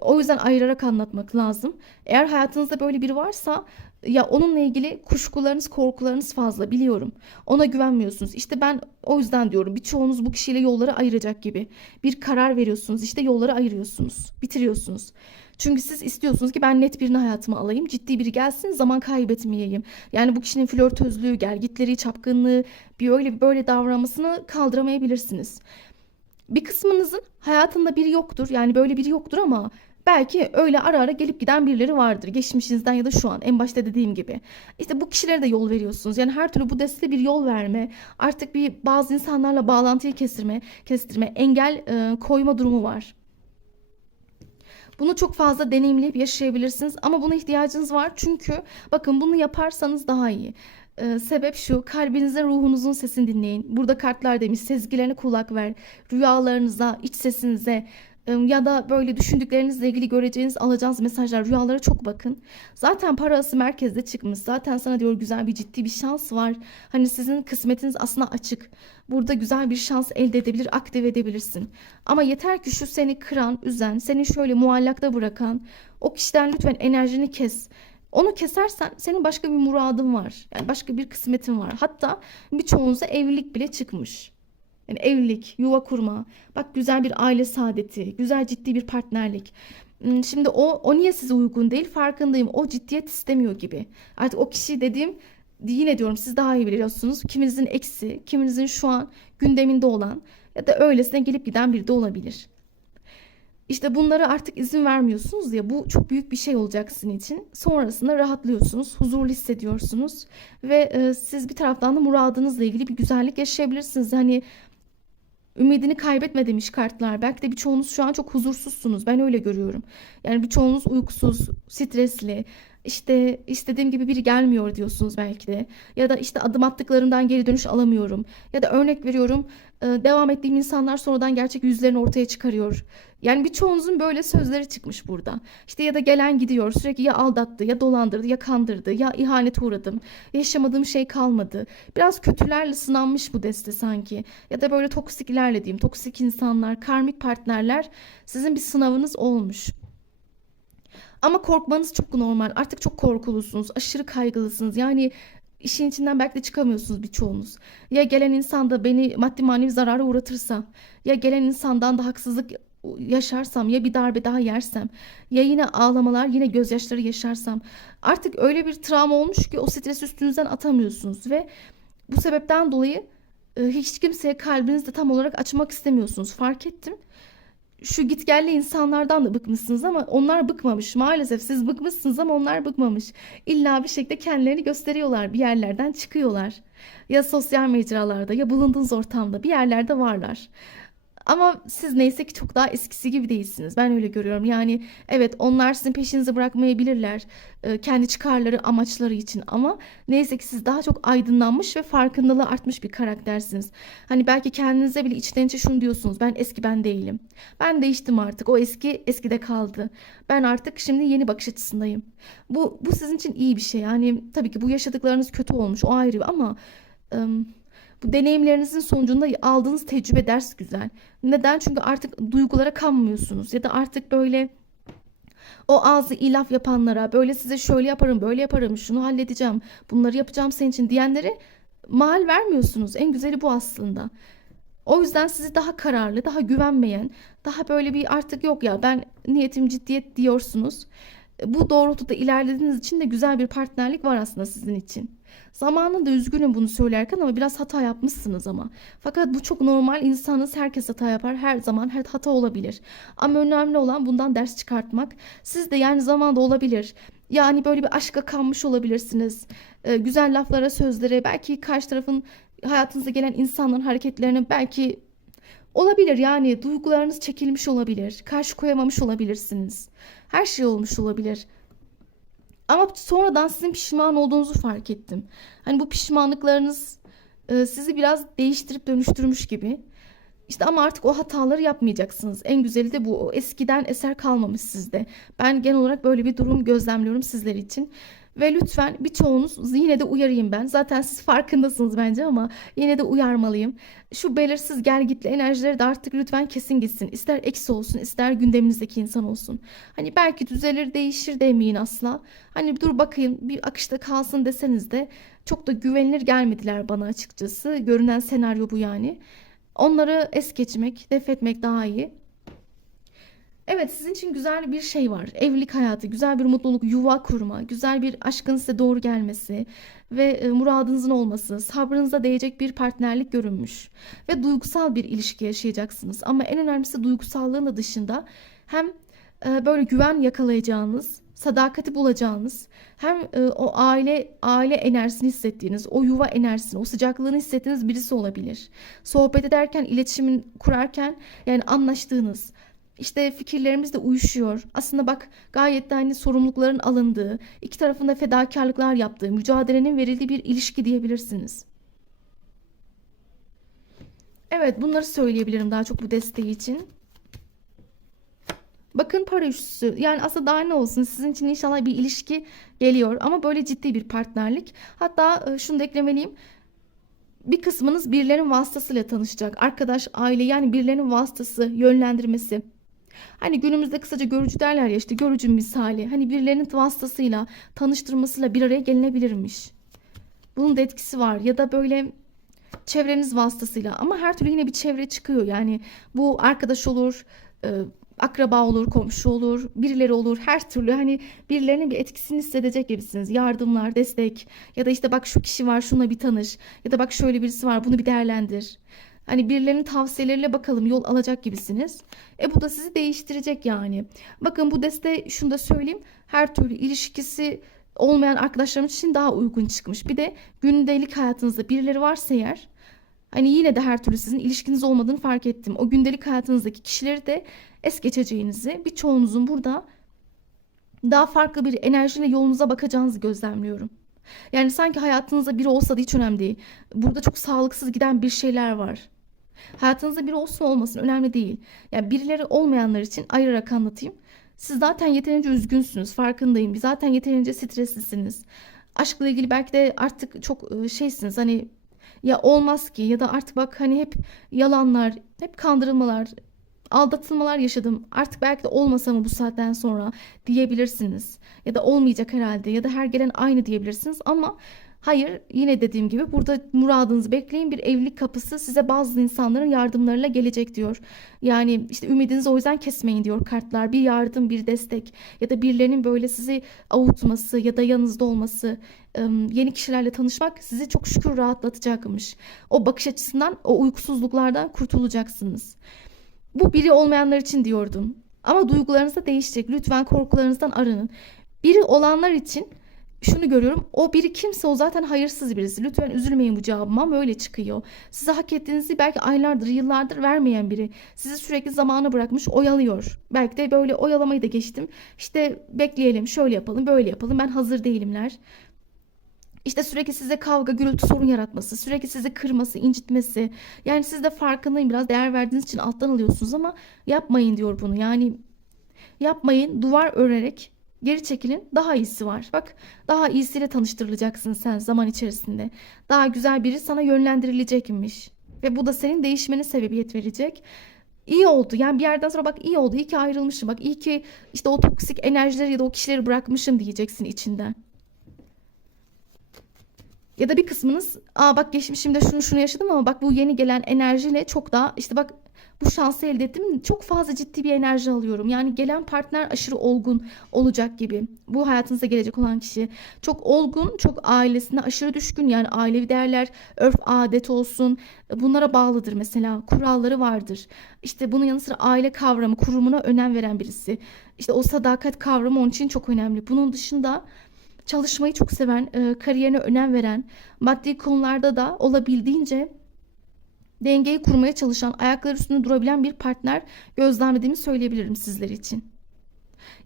O yüzden ayırarak anlatmak lazım. Eğer hayatınızda böyle biri varsa ya onunla ilgili kuşkularınız, korkularınız fazla, biliyorum. Ona güvenmiyorsunuz. İşte ben o yüzden diyorum, birçoğunuz bu kişiyle yolları ayıracak gibi. Bir karar veriyorsunuz, işte yolları ayırıyorsunuz, bitiriyorsunuz. Çünkü siz istiyorsunuz ki ben net birini hayatıma alayım, ciddi biri gelsin, zaman kaybetmeyeyim. Yani bu kişinin flörtözlüğü, gelgitleri, çapkınlığı, bir öyle bir böyle davranmasını kaldıramayabilirsiniz. Bir kısmınızın hayatında biri yoktur. Yani böyle biri yoktur ama belki öyle ara ara gelip giden birileri vardır. Geçmişinizden ya da şu an en başta dediğim gibi. İşte bu kişilere de yol veriyorsunuz. Yani her türlü bu deste bir yol verme, artık bir bazı insanlarla bağlantıyı kestirme, engel koyma durumu var. Bunu çok fazla deneyimleyip yaşayabilirsiniz ama buna ihtiyacınız var. Çünkü bakın, bunu yaparsanız daha iyi. Sebep şu: kalbinizin, ruhunuzun sesini dinleyin. Burada kartlar demiş, sezgilerine kulak ver. Rüyalarınıza, iç sesinize ya da böyle düşündüklerinizle ilgili göreceğiniz, alacağınız mesajlar, rüyalara çok bakın. Zaten parası merkezde çıkmış. Zaten sana diyor, güzel bir, ciddi bir şans var. Hani sizin kısmetiniz aslında açık. Burada güzel bir şans elde edebilir, aktive edebilirsin. Ama yeter ki şu seni kıran, üzen, seni şöyle muallakta bırakan o kişiden lütfen enerjini kes. Onu kesersen senin başka bir muradın var. Yani başka bir kısmetin var. Hatta birçoğunuza evlilik bile çıkmış. Yani evlilik, yuva kurma. Bak, güzel bir aile saadeti, güzel ciddi bir partnerlik. Şimdi o niye size uygun değil, farkındayım. O ciddiyet istemiyor gibi. Artık o kişi dediğim, yine diyorum, siz daha iyi biliyorsunuz. Kiminizin eksi, kiminizin şu an gündeminde olan ya da öylesine gelip giden biri de olabilir. İşte bunlara artık izin vermiyorsunuz ya, bu çok büyük bir şey olacak sizin için. Sonrasında rahatlıyorsunuz, huzurlu hissediyorsunuz ve siz bir taraftan da muradınızla ilgili bir güzellik yaşayabilirsiniz. Hani ümidini kaybetme demiş kartlar. Belki de birçoğunuz şu an çok huzursuzsunuz. Ben öyle görüyorum. Yani birçoğunuz uykusuz, stresli. İşte istediğim gibi biri gelmiyor diyorsunuz belki de. Ya da işte adım attıklarımdan geri dönüş alamıyorum. Ya da örnek veriyorum, devam ettiğim insanlar sonradan gerçek yüzlerini ortaya çıkarıyor. Yani birçoğunuzun böyle sözleri çıkmış burada. İşte ya da gelen gidiyor, sürekli ya aldattı, ya dolandırdı, ya kandırdı, ya ihanete uğradım, yaşamadığım şey kalmadı. Biraz kötülerle sınanmış bu deste sanki. Ya da böyle toksiklerle diyeyim, toksik insanlar, karmik partnerler sizin bir sınavınız olmuş. Ama korkmanız çok normal. Artık çok korkulusunuz. Aşırı kaygılısınız. Yani işin içinden belki de çıkamıyorsunuz birçoğunuz. Ya gelen insan da beni maddi manevi zarara uğratırsa, ya gelen insandan da haksızlık yaşarsam, ya bir darbe daha yersem, ya yine ağlamalar, yine gözyaşları yaşarsam. Artık öyle bir travma olmuş ki o stresi üstünüzden atamıyorsunuz ve bu sebepten dolayı hiç kimseye kalbinizde tam olarak açmak istemiyorsunuz. Fark ettim. Şu gitgelli insanlardan da bıkmışsınız ama onlar bıkmamış. Maalesef siz bıkmışsınız ama onlar bıkmamış. İlla bir şekilde kendilerini gösteriyorlar. Bir yerlerden çıkıyorlar. Ya sosyal mecralarda ya bulunduğunuz ortamda bir yerlerde varlar. Ama siz neyse ki çok daha eskisi gibi değilsiniz. Ben öyle görüyorum. Yani evet, onlar sizin peşinizi bırakmayabilirler. Kendi çıkarları, amaçları için, ama neyse ki siz daha çok aydınlanmış ve farkındalığı artmış bir karaktersiniz. Hani belki kendinize bile içten içe şunu diyorsunuz: ben eski ben değilim. Ben değiştim artık. O eski eskide kaldı. Ben artık şimdi yeni bakış açısındayım. Bu sizin için iyi bir şey. Yani tabii ki bu yaşadıklarınız kötü olmuş. O ayrı, ama ım, bu deneyimlerinizin sonucunda aldığınız tecrübe, ders güzel. Neden? Çünkü artık duygulara kanmıyorsunuz ya da artık böyle o ağzı ilaf yapanlara, böyle size şöyle yaparım, böyle yaparım, şunu halledeceğim, bunları yapacağım senin için diyenlere mal vermiyorsunuz. En güzeli bu aslında. O yüzden sizi daha kararlı, daha güvenmeyen, daha böyle bir artık yok ya ben niyetim ciddiyet diyorsunuz. Bu doğrultuda ilerlediğiniz için de güzel bir partnerlik var aslında sizin için. Zamanında üzgünüm bunu söylerken ama biraz hata yapmışsınız ama. Fakat bu çok normal, insanız, herkes hata yapar, her zaman her hata olabilir. Ama önemli olan bundan ders çıkartmak. Siz de yani zamanda olabilir. Yani böyle bir aşka kanmış olabilirsiniz. Güzel laflara, sözlere, belki karşı tarafın hayatınıza gelen insanların hareketlerine belki olabilir, yani duygularınız çekilmiş olabilir. Karşı koyamamış olabilirsiniz. Her şey olmuş olabilir. Ama sonradan sizin pişman olduğunuzu fark ettim. Hani bu pişmanlıklarınız sizi biraz değiştirip dönüştürmüş gibi. İşte ama artık o hataları yapmayacaksınız. En güzeli de bu. O eskiden eser kalmamış sizde. Ben genel olarak böyle bir durum gözlemliyorum sizler için. Ve lütfen birçoğunuz, yine de uyarayım ben. Zaten siz farkındasınız bence ama yine de uyarmalıyım. Şu belirsiz gelgitli enerjileri de artık lütfen kesin gitsin. İster eksi olsun, ister gündeminizdeki insan olsun. Hani belki düzelir, değişir demeyin asla. Hani dur bakayım bir akışta kalsın deseniz de çok da güvenilir gelmediler bana açıkçası. Görünen senaryo bu yani. Onları es geçmek, def etmek daha iyi. Evet, sizin için güzel bir şey var. Evlilik hayatı, güzel bir mutluluk, yuva kurma, güzel bir aşkın size doğru gelmesi ve muradınızın olması, sabrınıza değecek bir partnerlik görünmüş. Ve duygusal bir ilişki yaşayacaksınız. Ama en önemlisi, duygusallığın da dışında hem böyle güven yakalayacağınız, sadakati bulacağınız, hem o aile enerjisini hissettiğiniz, o yuva enerjisini, o sıcaklığını hissettiğiniz birisi olabilir. Sohbet ederken, iletişimin kurarken yani anlaştığınız, işte fikirlerimiz de uyuşuyor. Aslında bak, gayet de hani sorumlulukların alındığı, iki tarafında fedakarlıklar yaptığı, mücadelenin verildiği bir ilişki diyebilirsiniz. Evet, bunları söyleyebilirim daha çok bu desteği için. Bakın, para üçlüsü. Yani aslında daha ne olsun, sizin için inşallah bir ilişki geliyor ama böyle ciddi bir partnerlik. Hatta şunu da eklemeliyim. Bir kısmınız birilerinin vasıtasıyla tanışacak. Arkadaş, aile, yani birilerinin vasıtası, yönlendirmesi. Hani günümüzde kısaca görücü derler ya, işte görücü misali. Hani birilerinin vasıtasıyla, tanıştırmasıyla bir araya gelinebilirmiş. Bunun da etkisi var. Ya da böyle çevreniz vasıtasıyla, ama her türlü yine bir çevre çıkıyor. Yani bu arkadaş olur, akraba olur, komşu olur, birileri olur. Her türlü hani birilerinin bir etkisini hissedecek gibisiniz. Yardımlar, destek, ya da işte bak şu kişi var, şuna bir tanış, ya da bak şöyle birisi var, bunu bir değerlendir. Hani birilerinin tavsiyeleriyle bakalım yol alacak gibisiniz. Bu da sizi değiştirecek yani. Bakın, bu deste, şunu da söyleyeyim, her türlü ilişkisi olmayan arkadaşlarım için daha uygun çıkmış. Bir de gündelik hayatınızda birileri varsa eğer, hani yine de her türlü sizin ilişkiniz olmadığını fark ettim. O gündelik hayatınızdaki kişileri de es geçeceğinizi, birçoğunuzun burada Daha farklı bir enerjiyle yolunuza bakacağınızı gözlemliyorum. Yani sanki hayatınızda biri olsa da hiç önemli değil. Burada çok sağlıksız giden bir şeyler var. Hayatınızda biri olsun olmasın önemli değil. Yani birileri olmayanlar için ayırarak anlatayım. Siz zaten yeterince üzgünsünüz, farkındayım. Zaten yeterince streslisiniz. Aşkla ilgili belki de artık çok şeysiniz, hani ya olmaz ki, ya da artık bak hani hep yalanlar, hep kandırılmalar, aldatılmalar yaşadım. Artık belki de olmasa mı bu saatten sonra diyebilirsiniz. Ya da olmayacak herhalde, ya da her gelen aynı diyebilirsiniz. Ama hayır, yine dediğim gibi burada muradınızı bekleyin. Bir evlilik kapısı size bazı insanların yardımlarıyla gelecek diyor. Yani işte ümidinizi o yüzden kesmeyin diyor kartlar. Bir yardım, bir destek, ya da birilerinin böyle sizi avutması ya da yanınızda olması, yeni kişilerle tanışmak sizi çok şükür rahatlatacakmış. O bakış açısından, o uykusuzluklardan kurtulacaksınız. Bu biri olmayanlar için diyordum. Ama duygularınız da değişecek. Lütfen korkularınızdan arının. Biri olanlar için şunu görüyorum. O biri kimse, o zaten hayırsız birisi. Lütfen üzülmeyin bu cevabıma, ama öyle çıkıyor. Size hak ettiğinizi belki aylardır, yıllardır vermeyen biri. Sizi sürekli zamana bırakmış, oyalıyor. Belki de böyle oyalamayı da geçtim. İşte bekleyelim, şöyle yapalım, böyle yapalım. Ben hazır değilimler. İşte sürekli size kavga, gürültü, sorun yaratması, sürekli sizi kırması, incitmesi. Yani siz de farkındayım, biraz değer verdiğiniz için alttan alıyorsunuz, ama yapmayın diyor bunu. Yani yapmayın, duvar örerek geri çekilin, daha iyisi var. Bak, daha iyisiyle tanıştırılacaksın sen zaman içerisinde. Daha güzel biri sana yönlendirilecekmiş. Ve bu da senin değişmene sebebiyet verecek. İyi oldu. Yani bir yerden sonra bak iyi oldu. İyi ki ayrılmışım. Bak iyi ki işte o toksik enerjileri ya da o kişileri bırakmışım diyeceksin içinden. Ya da bir kısmınız, aa bak geçmişimde şunu şunu yaşadım, ama bak bu yeni gelen enerjiyle çok daha, işte bak bu şansı elde ettim. Çok fazla ciddi bir enerji alıyorum. Yani gelen partner aşırı olgun olacak gibi. Bu hayatınıza gelecek olan kişi çok olgun, çok ailesine aşırı düşkün. Yani ailevi değerler, örf, adet olsun, bunlara bağlıdır mesela. Kuralları vardır. İşte bunun yanı sıra aile kavramı, kurumuna önem veren birisi. İşte o sadakat kavramı onun için çok önemli. Bunun dışında çalışmayı çok seven, kariyerine önem veren, maddi konularda da olabildiğince dengeyi kurmaya çalışan, ayakları üstünde durabilen bir partner gözlemlediğimi söyleyebilirim sizler için.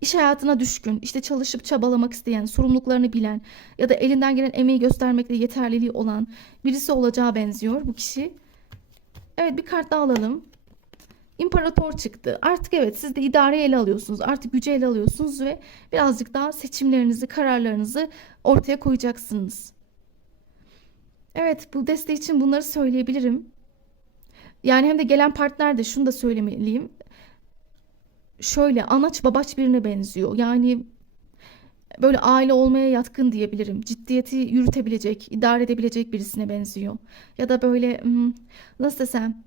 İş hayatına düşkün, işte çalışıp çabalamak isteyen, sorumluluklarını bilen ya da elinden gelen emeği göstermekte yeterliliği olan birisi olacağı benziyor bu kişi. Evet, bir kart daha alalım. İmparator çıktı. Artık evet, siz de idareyi ele alıyorsunuz. Artık gücü ele alıyorsunuz ve birazcık daha seçimlerinizi, kararlarınızı ortaya koyacaksınız. Evet, bu desteği için bunları söyleyebilirim. Yani hem de gelen partner de şunu da söylemeliyim. Şöyle anaç babaç birine benziyor. Yani böyle aile olmaya yatkın diyebilirim. Ciddiyeti yürütebilecek, idare edebilecek birisine benziyor. Ya da böyle nasıl desem,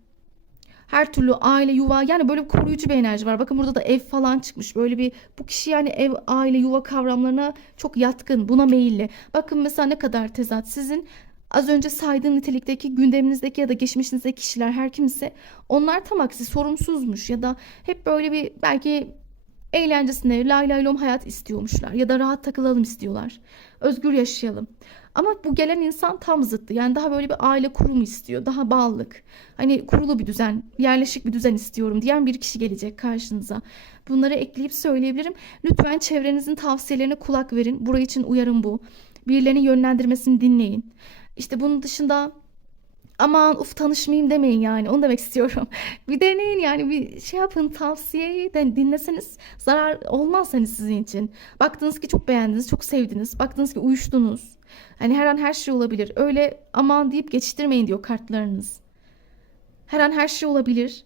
her türlü aile, yuva, yani böyle bir koruyucu bir enerji var. Bakın burada da ev falan çıkmış. Böyle bir, bu kişi yani ev, aile, yuva kavramlarına çok yatkın, buna meyilli. Bakın mesela ne kadar tezat. Sizin az önce saydığım nitelikteki gündeminizdeki ya da geçmişinizdeki kişiler her kimse, onlar tam aksi sorumsuzmuş ya da hep böyle bir belki eğlencesine lay lay lom hayat istiyormuşlar ya da rahat takılalım istiyorlar. Özgür yaşayalım. Ama bu gelen insan tam zıttı. Yani daha böyle bir aile kurumu istiyor. Daha bağlılık. Hani kurulu bir düzen, yerleşik bir düzen istiyorum diyen bir kişi gelecek karşınıza. Bunları ekleyip söyleyebilirim. Lütfen çevrenizin tavsiyelerine kulak verin. Burası için uyarım bu. Birilerinin yönlendirmesini dinleyin. İşte bunun dışında aman uf tanışmayayım demeyin yani. Onu demek istiyorum. Bir deneyin yani, bir şey yapın, tavsiyeyi de dinleseniz zarar olmaz hani sizin için. Baktınız ki çok beğendiniz, çok sevdiniz. Baktınız ki uyuştunuz. Hani her an her şey olabilir. Öyle aman deyip geçiştirmeyin diyor kartlarınız. Her an her şey olabilir.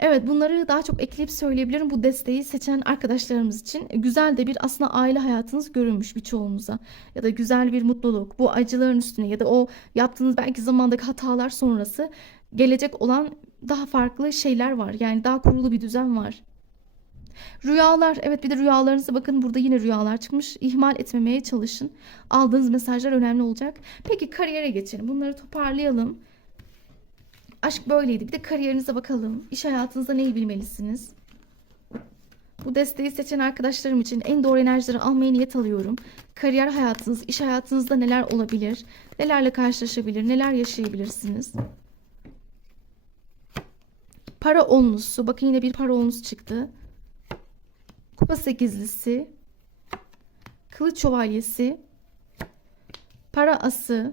Evet, bunları daha çok ekleyip söyleyebilirim bu desteği seçen arkadaşlarımız için. Güzel de bir aslında aile hayatınız görünmüş birçoğunuza. Ya da güzel bir mutluluk. Bu acıların üstüne ya da o yaptığınız belki zamandaki hatalar sonrası gelecek olan daha farklı şeyler var. Yani daha kurulu bir düzen var. Rüyalar, evet, bir de rüyalarınızı bakın, burada yine rüyalar çıkmış. İhmal etmemeye çalışın. Aldığınız mesajlar önemli olacak. Peki kariyere geçelim. Bunları toparlayalım. Aşk böyleydi. Bir de kariyerinize bakalım. İş hayatınızda neyi bilmelisiniz? Bu desteği seçen arkadaşlarım için en doğru enerjileri almaya niyet alıyorum. Kariyer hayatınız, iş hayatınızda neler olabilir? Nelerle karşılaşabilir? Neler yaşayabilirsiniz? Para onlusu. Bakın yine bir para onlusu çıktı. Kupa sekizlisi. kılıç şövalyesi, para ası,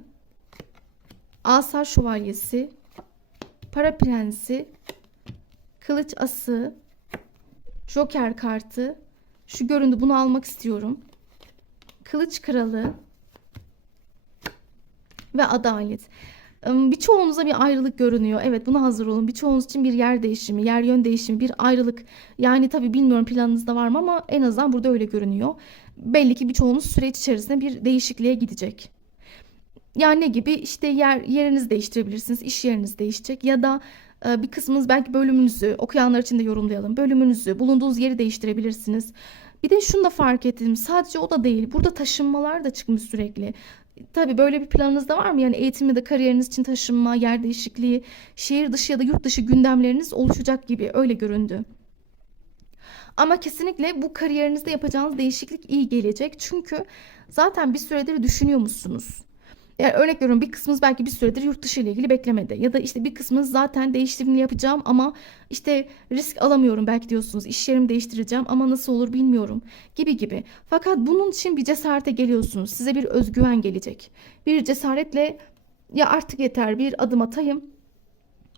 asa şövalyesi, para prensi, kılıç ası, joker kartı. Şu göründü, bunu almak istiyorum. Kılıç kralı ve adalet. Birçoğunuza bir ayrılık görünüyor. Evet, buna hazır olun. Birçoğunuz için bir yer değişimi, yer yön değişimi, bir ayrılık. Yani tabii bilmiyorum planınızda var mı ama en azından burada öyle görünüyor. Belli ki birçoğunuz süreç içerisinde bir değişikliğe gidecek. Yani ne gibi? İşte yerinizi değiştirebilirsiniz, iş yeriniz değişecek ya da bir kısmınız belki bölümünüzü, okuyanlar için de yorumlayalım. Bölümünüzü, bulunduğunuz yeri değiştirebilirsiniz. Bir de şunu da fark ettim. Sadece o da değil. Burada taşınmalar da çıkmış sürekli. Tabii böyle bir planınız da var mı? Yani eğitim ya da kariyeriniz için taşınma, yer değişikliği, şehir dışı ya da yurt dışı gündemleriniz oluşacak gibi öyle göründü. Ama kesinlikle bu kariyerinizde yapacağınız değişiklik iyi gelecek. Çünkü zaten bir süredir düşünüyormuşsunuz. Yani örnek veriyorum, bir kısmınız belki bir süredir yurt dışı ile ilgili beklemede ya da işte bir kısmınız zaten değiştirimini yapacağım ama işte risk alamıyorum belki diyorsunuz, iş yerimi değiştireceğim ama nasıl olur bilmiyorum gibi gibi. Fakat bunun için bir cesarete geliyorsunuz, size bir özgüven gelecek, bir cesaretle ya artık yeter, bir adım atayım,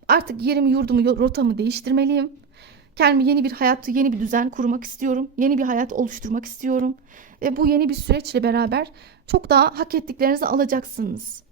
artık yerimi yurdumu rotamı değiştirmeliyim. Kendime yeni bir hayat, yeni bir düzen kurmak istiyorum. Yeni bir hayat oluşturmak istiyorum. Ve bu yeni bir süreçle beraber çok daha hak ettiklerinizi alacaksınız.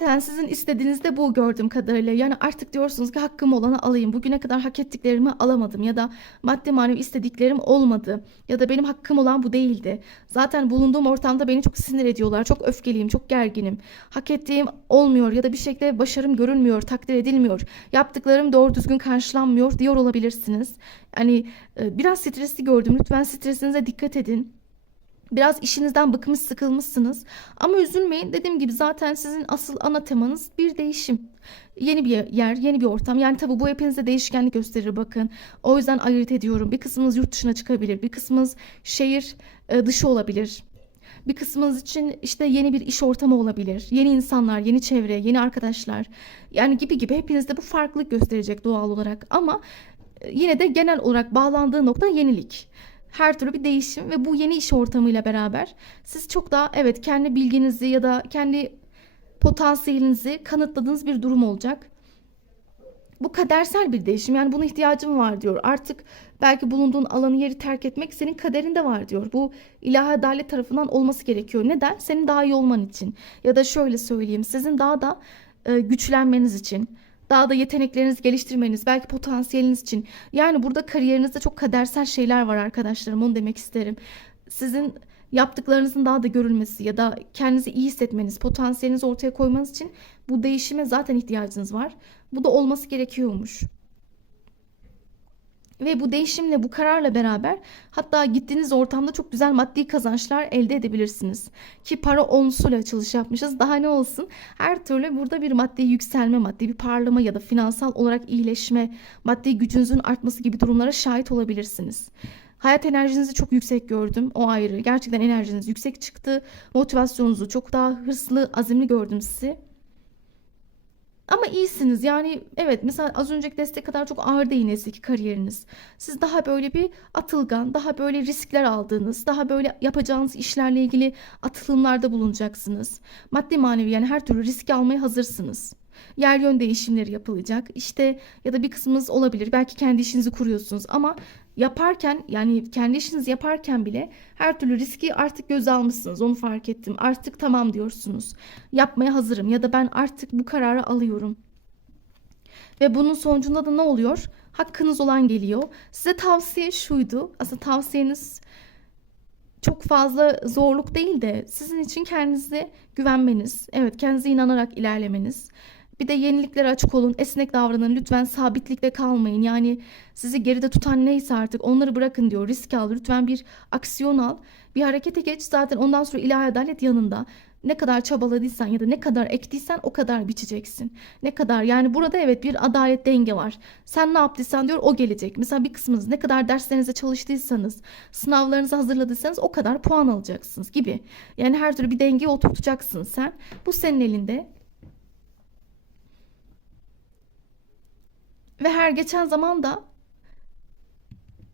Zaten sizin istediğiniz de bu gördüğüm kadarıyla. Yani artık diyorsunuz ki hakkım olanı alayım. Bugüne kadar hak ettiklerimi alamadım ya da maddi manevi istediklerim olmadı ya da benim hakkım olan bu değildi. Zaten bulunduğum ortamda beni çok sinir ediyorlar. Çok öfkeliyim, çok gerginim. Hak ettiğim olmuyor ya da bir şekilde başarım görülmüyor, takdir edilmiyor. Yaptıklarım doğru düzgün karşılanmıyor diyor olabilirsiniz. Yani biraz stresli gördüm. Lütfen stresinize dikkat edin. Biraz işinizden bıkmış, sıkılmışsınız. Ama üzülmeyin. Dediğim gibi zaten sizin asıl ana temanız bir değişim. Yeni bir yer, yeni bir ortam. Yani tabii bu hepinizde değişkenlik gösterir, bakın. O yüzden ayırt ediyorum. Bir kısmınız yurt dışına çıkabilir. Bir kısmınız şehir dışı olabilir. Bir kısmınız için işte yeni bir iş ortamı olabilir. Yeni insanlar, yeni çevre, yeni arkadaşlar. Yani gibi gibi hepinizde bu farklılık gösterecek doğal olarak. Ama yine de genel olarak bağlandığı nokta yenilik. Her türlü bir değişim ve bu yeni iş ortamıyla beraber siz çok daha evet kendi bilginizi ya da kendi potansiyelinizi kanıtladığınız bir durum olacak. Bu kadersel bir değişim, yani buna ihtiyacım var diyor. Artık belki bulunduğun alanı, yeri terk etmek senin kaderinde var diyor. Bu ilahi adalet tarafından olması gerekiyor. Neden? Senin daha iyi olman için. Ya da şöyle söyleyeyim, sizin daha da güçlenmeniz için. Daha da yeteneklerinizi geliştirmeniz, belki potansiyeliniz için. Yani burada kariyerinizde çok kadersel şeyler var arkadaşlarım, onu demek isterim. Sizin yaptıklarınızın daha da görülmesi ya da kendinizi iyi hissetmeniz, potansiyelinizi ortaya koymanız için bu değişime zaten ihtiyacınız var. Bu da olması gerekiyormuş. Ve bu değişimle, bu kararla beraber hatta gittiğiniz ortamda çok güzel maddi kazançlar elde edebilirsiniz. Ki para onlusuyla açılış yapmışız. Daha ne olsun? Her türlü burada bir maddi yükselme, maddi bir parlama ya da finansal olarak iyileşme, maddi gücünüzün artması gibi durumlara şahit olabilirsiniz. Hayat enerjinizi çok yüksek gördüm. O ayrı. Gerçekten enerjiniz yüksek çıktı. Motivasyonunuzu çok daha hırslı, azimli gördüm sizi. Ama iyisiniz yani, evet, mesela az önceki destek kadar çok ağır değil neyse ki kariyeriniz. Siz daha böyle bir atılgan, daha böyle riskler aldığınız, daha böyle yapacağınız işlerle ilgili atılımlarda bulunacaksınız. Maddi manevi yani her türlü riski almaya hazırsınız. Yer yön değişimleri yapılacak işte, ya da bir kısmınız olabilir belki kendi işinizi kuruyorsunuz ama yaparken, yani kendi işinizi yaparken bile her türlü riski artık göze almışsınız, onu fark ettim. Artık tamam diyorsunuz, yapmaya hazırım ya da ben artık bu kararı alıyorum. Ve bunun sonucunda da ne oluyor? Hakkınız olan geliyor. Size tavsiye şuydu. Aslında tavsiyeniz çok fazla zorluk değil de sizin için kendinize güvenmeniz, evet, kendinize inanarak ilerlemeniz. Bir de yeniliklere açık olun, esnek davranın, lütfen sabitlikte kalmayın. Yani sizi geride tutan neyse artık onları bırakın diyor. Risk al, lütfen bir aksiyon al, bir harekete geç. Zaten ondan sonra ilahi adalet yanında. Ne kadar çabaladıysan ya da ne kadar ektiysen o kadar biçeceksin. Ne kadar, yani burada evet bir adalet, denge var. Sen ne yaptıysan diyor o gelecek. Mesela bir kısmınız ne kadar derslerinize çalıştıysanız, sınavlarınızı hazırladıysanız o kadar puan alacaksınız gibi. Yani her türlü bir denge oturtacaksın sen. Bu senin elinde. Ve her geçen zaman da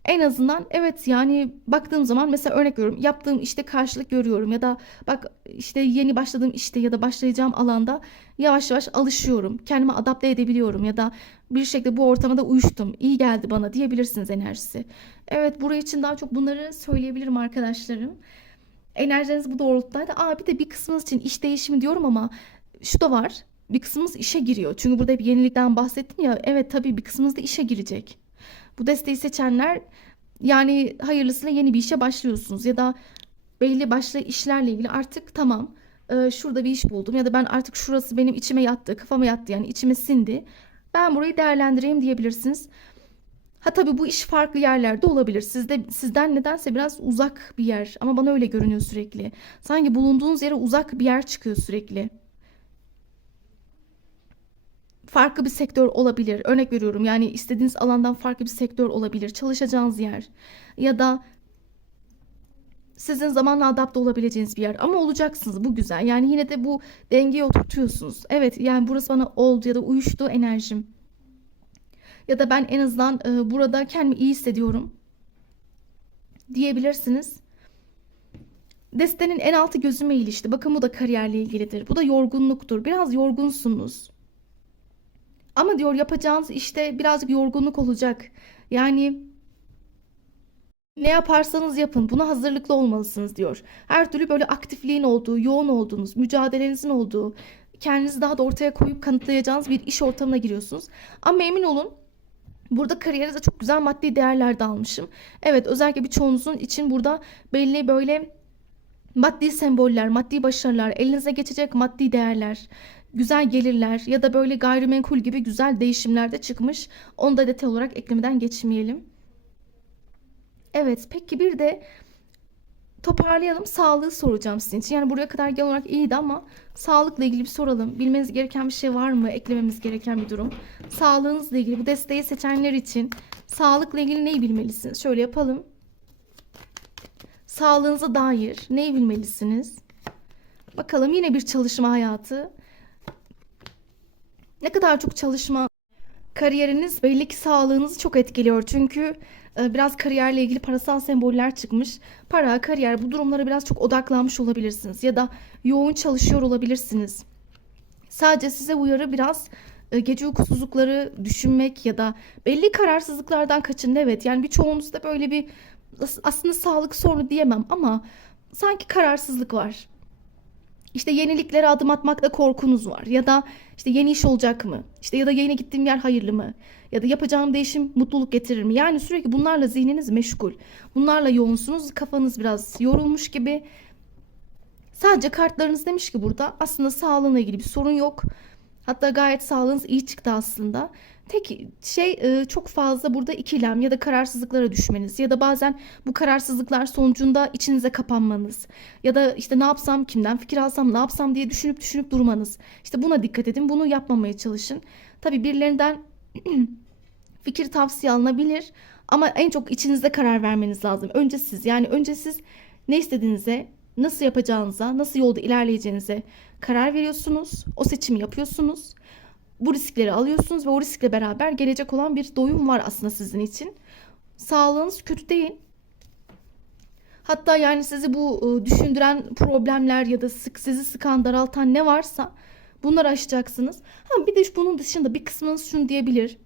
En azından evet, yani baktığım zaman mesela örnek veriyorum, yaptığım işte karşılık görüyorum ya da bak işte yeni başladığım işte ya da başlayacağım alanda yavaş yavaş alışıyorum. Kendimi adapte edebiliyorum ya da bir şekilde bu ortama da uyuştum. İyi geldi bana diyebilirsiniz enerjisi. Evet, buraya için daha çok bunları söyleyebilirim arkadaşlarım. Enerjiniz bu doğrultudaydı. Bir de bir kısmınız için iş değişimi diyorum ama şu da var. Bir kısmımız işe giriyor. Çünkü burada hep yenilikten bahsettim ya. Evet, tabii bir kısmınız da işe girecek. Bu desteği seçenler, yani hayırlısıyla yeni bir işe başlıyorsunuz ya da belli başlı işlerle ilgili artık tamam, şurada bir iş buldum ya da ben artık şurası benim içime yattı, kafama yattı, yani içime sindi. Ben burayı değerlendireyim diyebilirsiniz. Ha tabii bu iş farklı yerlerde olabilir. Sizden nedense biraz uzak bir yer ama bana öyle görünüyor sürekli. Sanki bulunduğunuz yere uzak bir yer çıkıyor sürekli. Farklı bir sektör olabilir. Örnek veriyorum, yani istediğiniz alandan farklı bir sektör olabilir. Çalışacağınız yer ya da sizin zamanla adapte olabileceğiniz bir yer. Ama olacaksınız, bu güzel. Yani yine de bu dengeyi oturtuyorsunuz. Evet, yani burası bana oldu ya da uyuştu enerjim. Ya da ben en azından burada kendimi iyi hissediyorum diyebilirsiniz. Destenin en altı gözüme ilişti. Bakın bu da kariyerle ilgilidir. Bu da yorgunluktur. Biraz yorgunsunuz. Ama diyor yapacağınız işte birazcık yorgunluk olacak. Yani ne yaparsanız yapın buna hazırlıklı olmalısınız diyor. Her türlü böyle aktifliğin olduğu, yoğun olduğunuz, mücadelenizin olduğu, kendinizi daha da ortaya koyup kanıtlayacağınız bir iş ortamına giriyorsunuz. Ama emin olun, burada kariyerinize çok güzel maddi değerler de almışım. Evet, özellikle birçoğunuzun için burada belli böyle maddi semboller, maddi başarılar, elinize geçecek maddi değerler, güzel gelirler ya da böyle gayrimenkul gibi güzel değişimler de çıkmış. Onu da detay olarak eklemeden geçmeyelim. Evet, peki bir de toparlayalım. Sağlığı soracağım sizin için. Yani buraya kadar genel olarak iyiydi ama sağlıkla ilgili bir soralım. Bilmeniz gereken bir şey var mı? Eklememiz gereken bir durum. Sağlığınızla ilgili bu desteği seçenler için sağlıkla ilgili neyi bilmelisiniz? Şöyle yapalım. Sağlığınıza dair neyi bilmelisiniz? Bakalım, yine bir çalışma hayatı. Ne kadar çok çalışma, kariyeriniz belli ki sağlığınızı çok etkiliyor. Çünkü biraz kariyerle ilgili parasal semboller çıkmış. Para, kariyer, bu durumlara biraz çok odaklanmış olabilirsiniz. Ya da yoğun çalışıyor olabilirsiniz. Sadece size uyarı biraz gece uykusuzlukları düşünmek ya da belli kararsızlıklardan kaçın. Evet, yani birçoğunuzda böyle bir aslında sağlık sorunu diyemem ama sanki kararsızlık var. İşte yeniliklere adım atmakta korkunuz var ya da işte yeni iş olacak mı? İşte ya da yeni gittiğim yer hayırlı mı? Ya da yapacağım değişim mutluluk getirir mi? Yani sürekli bunlarla zihniniz meşgul. Bunlarla yoğunsunuz. Kafanız biraz yorulmuş gibi. Sadece kartlarınız demiş ki burada aslında sağlığına ilgili bir sorun yok. Hatta gayet sağlığınız iyi çıktı aslında. Tek şey çok fazla burada ikilem ya da kararsızlıklara düşmeniz ya da bazen bu kararsızlıklar sonucunda içinize kapanmanız ya da işte ne yapsam, kimden fikir alsam, ne yapsam diye düşünüp düşünüp durmanız. İşte buna dikkat edin, bunu yapmamaya çalışın. Tabii birilerinden fikir tavsiye alınabilir ama en çok içinizde karar vermeniz lazım. Önce siz, yani önce siz ne istediğinize, nasıl yapacağınıza, nasıl yolda ilerleyeceğinize karar veriyorsunuz. O seçimi yapıyorsunuz. Bu riskleri alıyorsunuz ve o riskle beraber gelecek olan bir doyum var aslında sizin için. Sağlığınız kötü değil. Hatta yani sizi bu düşündüren problemler ya da sizi sıkan, daraltan ne varsa bunları aşacaksınız. Ha, bir de bunun dışında bir kısmınız şunu diyebilir.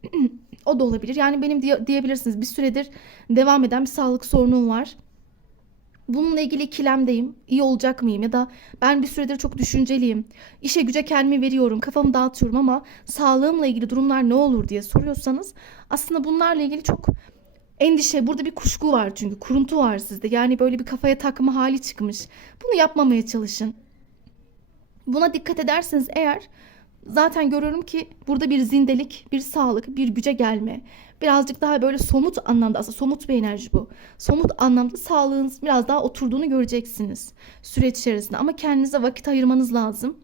O da olabilir. Yani benim diyebilirsiniz, bir süredir devam eden bir sağlık sorunum var. Bununla ilgili ikilemdeyim. İyi olacak mıyım? Ya da ben bir süredir çok düşünceliyim. İşe güce kendimi veriyorum, kafamı dağıtıyorum ama sağlığımla ilgili durumlar ne olur diye soruyorsanız aslında bunlarla ilgili çok endişe, burada bir kuşku var çünkü kuruntu var sizde. Yani böyle bir kafaya takma hali çıkmış. Bunu yapmamaya çalışın. Buna dikkat ederseniz eğer zaten görüyorum ki burada bir zindelik, bir sağlık, bir güce gelme. Birazcık daha böyle somut anlamda, aslında somut bir enerji bu. Somut anlamda sağlığınız biraz daha oturduğunu göreceksiniz süreç içerisinde. Ama kendinize vakit ayırmanız lazım.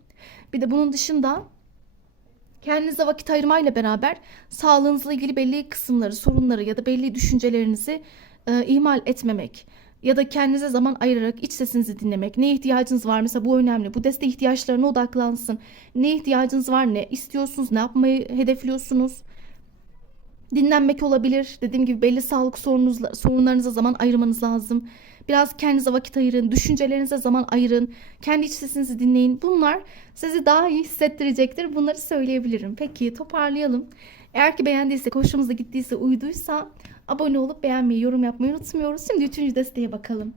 Bir de bunun dışında kendinize vakit ayırmayla beraber sağlığınızla ilgili belli kısımları, sorunları ya da belli düşüncelerinizi ihmal etmemek. Ya da kendinize zaman ayırarak iç sesinizi dinlemek. Ne ihtiyacınız var? Mesela bu önemli. Bu destek ihtiyaçlarına odaklansın. Ne ihtiyacınız var? Ne istiyorsunuz? Ne yapmayı hedefliyorsunuz? Dinlenmek olabilir. Dediğim gibi belli sağlık sorunlarınıza zaman ayırmanız lazım. Biraz kendinize vakit ayırın. Düşüncelerinize zaman ayırın. Kendi iç sesinizi dinleyin. Bunlar sizi daha iyi hissettirecektir. Bunları söyleyebilirim. Peki toparlayalım. Eğer ki beğendiysek, hoşumuza gittiyse, uyduysa abone olup beğenmeyi, yorum yapmayı unutmuyoruz. Şimdi üçüncü desteğe bakalım.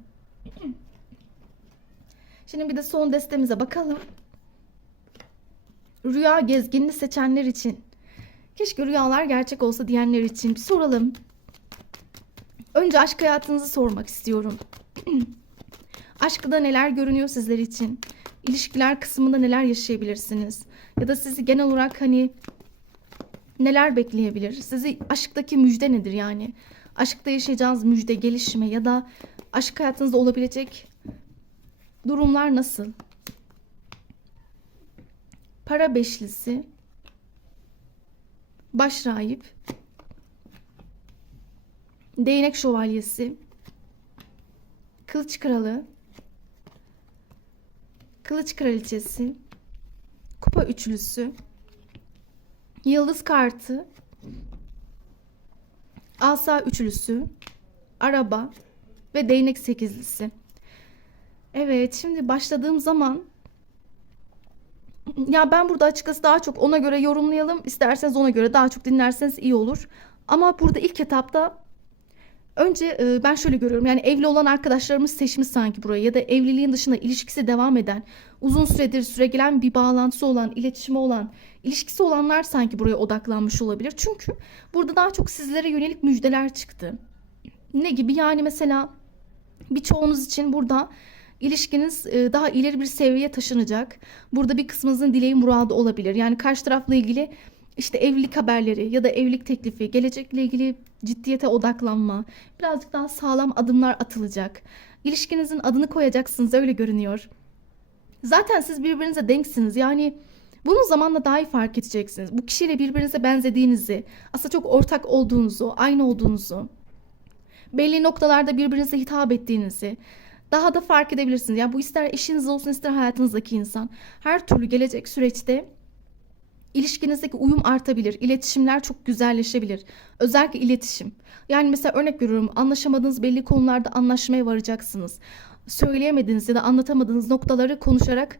Şimdi bir de son destemize bakalım. Rüya gezginini seçenler için. Keşke rüyalar gerçek olsa diyenler için bir soralım. Önce aşk hayatınızı sormak istiyorum. Aşkta neler görünüyor sizler için? İlişkiler kısmında neler yaşayabilirsiniz? Ya da sizi genel olarak hani neler bekleyebilir? Sizi aşktaki müjde nedir yani? Aşkta yaşayacağınız müjde, gelişme ya da aşk hayatınızda olabilecek durumlar nasıl? Para beşlisi, baş rahip, değnek şövalyesi, kılıç kralı, kılıç kraliçesi, kupa üçlüsü, yıldız kartı, asa üçlüsü, araba ve değnek sekizlisi. Evet, şimdi başladığım zaman ya ben burada açıkçası daha çok ona göre yorumlayalım. İsterseniz ona göre daha çok dinlerseniz iyi olur. Ama burada ilk etapta önce ben şöyle görüyorum. Yani evli olan arkadaşlarımız seçmiş sanki burayı ya da evliliğin dışında ilişkisi devam eden, uzun süredir süregelen bir bağlantısı olan, iletişimi olan, ilişkisi olanlar sanki buraya odaklanmış olabilir. Çünkü burada daha çok sizlere yönelik müjdeler çıktı. Ne gibi? Yani mesela birçoğunuz için burada ilişkiniz daha ileri bir seviyeye taşınacak. Burada bir kısmınızın dileği muradı olabilir. Yani karşı tarafla ilgili işte evlilik haberleri ya da evlilik teklifi, gelecekle ilgili ciddiyete odaklanma, birazcık daha sağlam adımlar atılacak. İlişkinizin adını koyacaksınız, öyle görünüyor. Zaten siz birbirinize denksiniz. Yani bunu zamanla daha iyi fark edeceksiniz. Bu kişiyle birbirinize benzediğinizi, aslında çok ortak olduğunuzu, aynı olduğunuzu, belli noktalarda birbirinize hitap ettiğinizi daha da fark edebilirsiniz. Yani bu ister eşiniz olsun ister hayatınızdaki insan. Her türlü gelecek süreçte ilişkinizdeki uyum artabilir. İletişimler çok güzelleşebilir. Özellikle iletişim. Yani mesela örnek veriyorum, anlaşamadığınız belli konularda anlaşmaya varacaksınız. Söyleyemediğiniz ya da anlatamadığınız noktaları konuşarak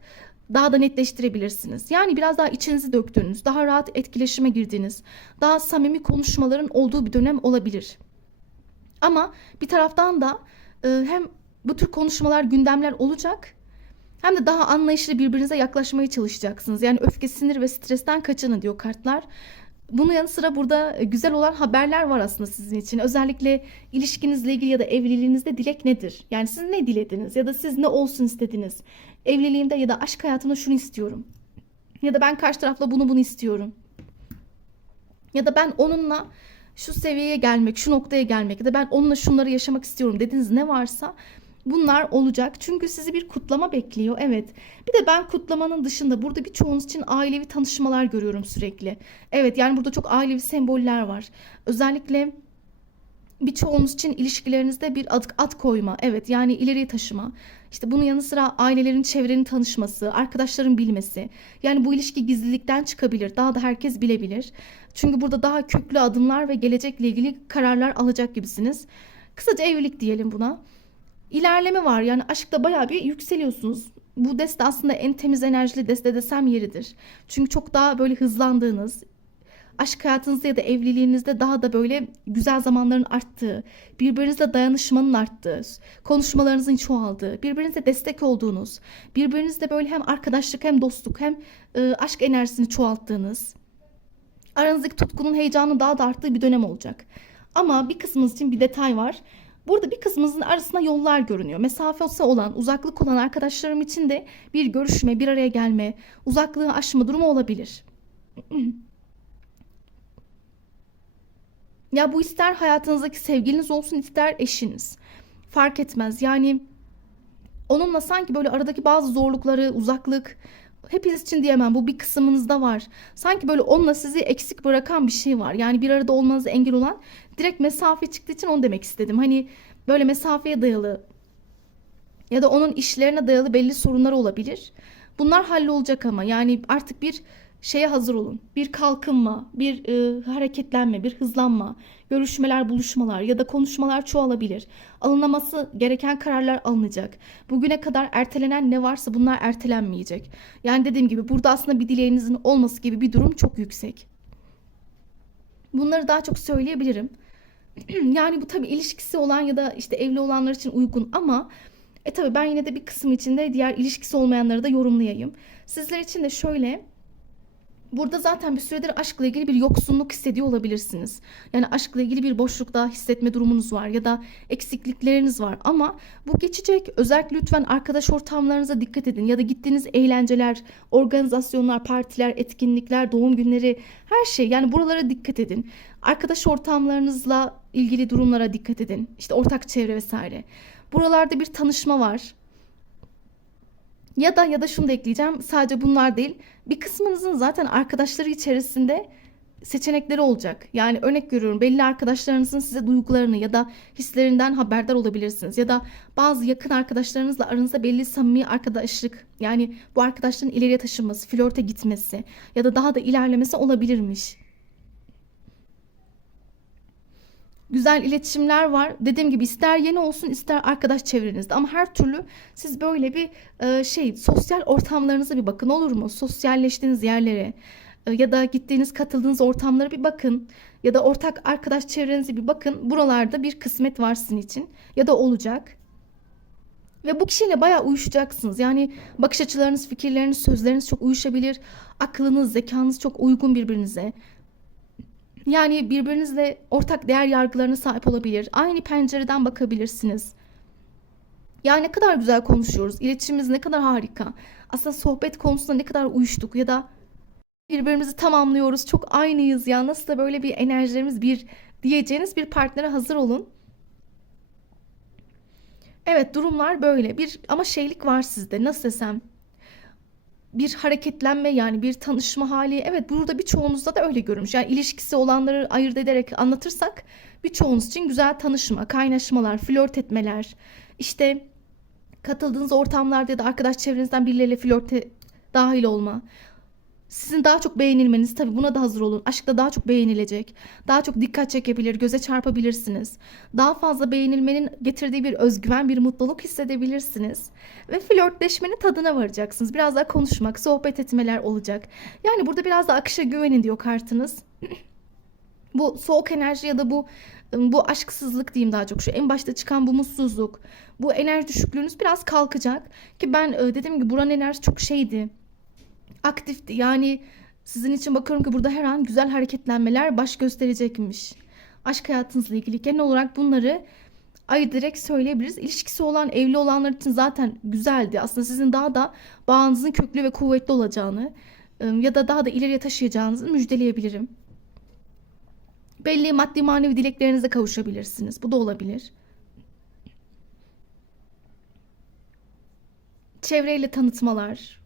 daha da netleştirebilirsiniz. Yani biraz daha içinizi döktüğünüz, daha rahat etkileşime girdiğiniz, daha samimi konuşmaların olduğu bir dönem olabilir. Ama bir taraftan da hem bu tür konuşmalar, gündemler olacak, hem de daha anlayışlı birbirinize yaklaşmaya çalışacaksınız. Yani öfke, sinir ve stresten kaçının diyor kartlar. Bunun yanı sıra burada güzel olan haberler var aslında sizin için. Özellikle ilişkinizle ilgili ya da evliliğinizde dilek nedir? Yani siz ne dilediniz ya da siz ne olsun istediniz? Evliliğimde ya da aşk hayatımda şunu istiyorum. Ya da ben karşı tarafla bunu istiyorum. Ya da ben onunla şu seviyeye gelmek, şu noktaya gelmek ya da ben onunla şunları yaşamak istiyorum dediğiniz ne varsa bunlar olacak. Çünkü sizi bir kutlama bekliyor. Evet. Bir de ben kutlamanın dışında burada birçoğunuz için ailevi tanışmalar görüyorum sürekli. Evet, yani burada çok ailevi semboller var. Özellikle birçoğunuz için ilişkilerinizde bir ad koyma. Evet, yani ileriye taşıma. İşte bunun yanı sıra ailelerin, çevrenin tanışması, arkadaşların bilmesi. Yani bu ilişki gizlilikten çıkabilir. Daha da herkes bilebilir. Çünkü burada daha köklü adımlar ve gelecekle ilgili kararlar alacak gibisiniz. Kısaca evlilik diyelim buna. İlerleme var. Yani aşkta bayağı bir yükseliyorsunuz. Bu deste aslında en temiz enerjili deste desem yeridir. Çünkü çok daha böyle hızlandığınız, aşk hayatınızda ya da evliliğinizde daha da böyle güzel zamanların arttığı, birbirinizle dayanışmanın arttığı, konuşmalarınızın çoğaldığı, birbirinize destek olduğunuz, birbirinizle böyle hem arkadaşlık hem dostluk hem aşk enerjisini çoğalttığınız, aranızdaki tutkunun, heyecanın daha da arttığı bir dönem olacak. Ama bir kısmınız için bir detay var. Burada bir kısmınızın arasında yollar görünüyor. Mesafesi olan, uzaklık olan arkadaşlarım için de bir görüşme, bir araya gelme, uzaklığı aşma durumu olabilir. Ya bu ister hayatınızdaki sevgiliniz olsun ister eşiniz. Fark etmez. Yani onunla sanki böyle aradaki bazı zorlukları, uzaklık, hepiniz için diyemem, bu bir kısmınızda var. Sanki böyle onunla sizi eksik bırakan bir şey var. Yani bir arada olmanıza engel olan, direkt mesafe çıktığı için onu demek istedim. Hani böyle mesafeye dayalı ya da onun işlerine dayalı belli sorunlar olabilir. Bunlar hallolacak ama yani artık bir şeye hazır olun. Bir kalkınma, bir hareketlenme, bir hızlanma, görüşmeler, buluşmalar ya da konuşmalar çoğalabilir. Alınması gereken kararlar alınacak. Bugüne kadar ertelenen ne varsa bunlar ertelenmeyecek. Yani dediğim gibi burada aslında bir dileğinizin olması gibi bir durum çok yüksek. Bunları daha çok söyleyebilirim. Yani bu tabii ilişkisi olan ya da işte evli olanlar için uygun ama tabii ben yine de bir kısım içinde diğer ilişkisi olmayanları da yorumlayayım. Sizler için de şöyle, burada zaten bir süredir aşkla ilgili bir yoksunluk hissediyor olabilirsiniz. Yani aşkla ilgili bir boşluk daha hissetme durumunuz var ya da eksiklikleriniz var ama bu geçecek. Özellikle lütfen arkadaş ortamlarınıza dikkat edin ya da gittiğiniz eğlenceler, organizasyonlar, partiler, etkinlikler, doğum günleri, her şey, yani buralara dikkat edin. Arkadaş ortamlarınızla ilgili durumlara dikkat edin. İşte ortak çevre vesaire. Buralarda bir tanışma var. Ya da şunu da ekleyeceğim. Sadece bunlar değil. Bir kısmınızın zaten arkadaşları içerisinde seçenekleri olacak. Yani örnek veriyorum, belli arkadaşlarınızın size duygularını ya da hislerinden haberdar olabilirsiniz. Ya da bazı yakın arkadaşlarınızla aranızda belli samimi arkadaşlık, yani bu arkadaşların ileriye taşınması, flörte gitmesi ya da daha da ilerlemesi olabilirmiş. Güzel iletişimler var. Dediğim gibi ister yeni olsun ister arkadaş çevrenizde ama her türlü siz böyle bir sosyal ortamlarınıza bir bakın, olur mu? Sosyalleştiğiniz yerlere ya da gittiğiniz, katıldığınız ortamlara bir bakın ya da ortak arkadaş çevrenize bir bakın. Buralarda bir kısmet var sizin için ya da olacak. Ve bu kişiyle bayağı uyuşacaksınız. Yani bakış açılarınız, fikirleriniz, sözleriniz çok uyuşabilir. Aklınız, zekanız çok uygun birbirinize. Yani birbirinizle ortak değer yargılarına sahip olabilir. Aynı pencereden bakabilirsiniz. Ya ne kadar güzel konuşuyoruz. İletişimimiz ne kadar harika. Aslında sohbet konusunda ne kadar uyuştuk ya da birbirimizi tamamlıyoruz. Çok aynıyız ya. Nasıl da böyle bir enerjilerimiz bir diyeceğiniz bir partnere hazır olun. Evet, durumlar böyle. Bir ama şeylik var sizde. Nasıl desem? Bir hareketlenme, yani bir tanışma hali. Evet, burada birçoğunuzda da öyle görünmüş. Yani ilişkisi olanları ayırt ederek anlatırsak birçoğunuz için güzel tanışma, kaynaşmalar, flört etmeler, işte katıldığınız ortamlarda ya da arkadaş çevrenizden birileriyle flörte dahil olma. Sizin daha çok beğenilmeniz, tabii buna da hazır olun. Aşkta daha çok beğenilecek, daha çok dikkat çekebilir, göze çarpabilirsiniz. Daha fazla beğenilmenin getirdiği bir özgüven, bir mutluluk hissedebilirsiniz. Ve flörtleşmenin tadına varacaksınız. Biraz daha konuşmak, sohbet etmeler olacak. Yani burada biraz da akışa güvenin diyor kartınız. Bu soğuk enerji ya da bu aşksızlık diyeyim, daha çok şu en başta çıkan bu mutsuzluk, bu enerji düşüklüğünüz biraz kalkacak. Ki ben dediğim gibi buranın enerjisi çok şeydi, aktifti. Yani sizin için bakıyorum ki burada her an güzel hareketlenmeler baş gösterecekmiş. Aşk hayatınızla ilgili genel olarak bunları direkt söyleyebiliriz. İlişkisi olan, evli olanlar için zaten güzeldi. Aslında sizin daha da bağınızın köklü ve kuvvetli olacağını ya da daha da ileriye taşıyacağınızı müjdeleyebilirim. Belli maddi manevi dileklerinize kavuşabilirsiniz. Bu da olabilir. Çevreyle tanıtmalar.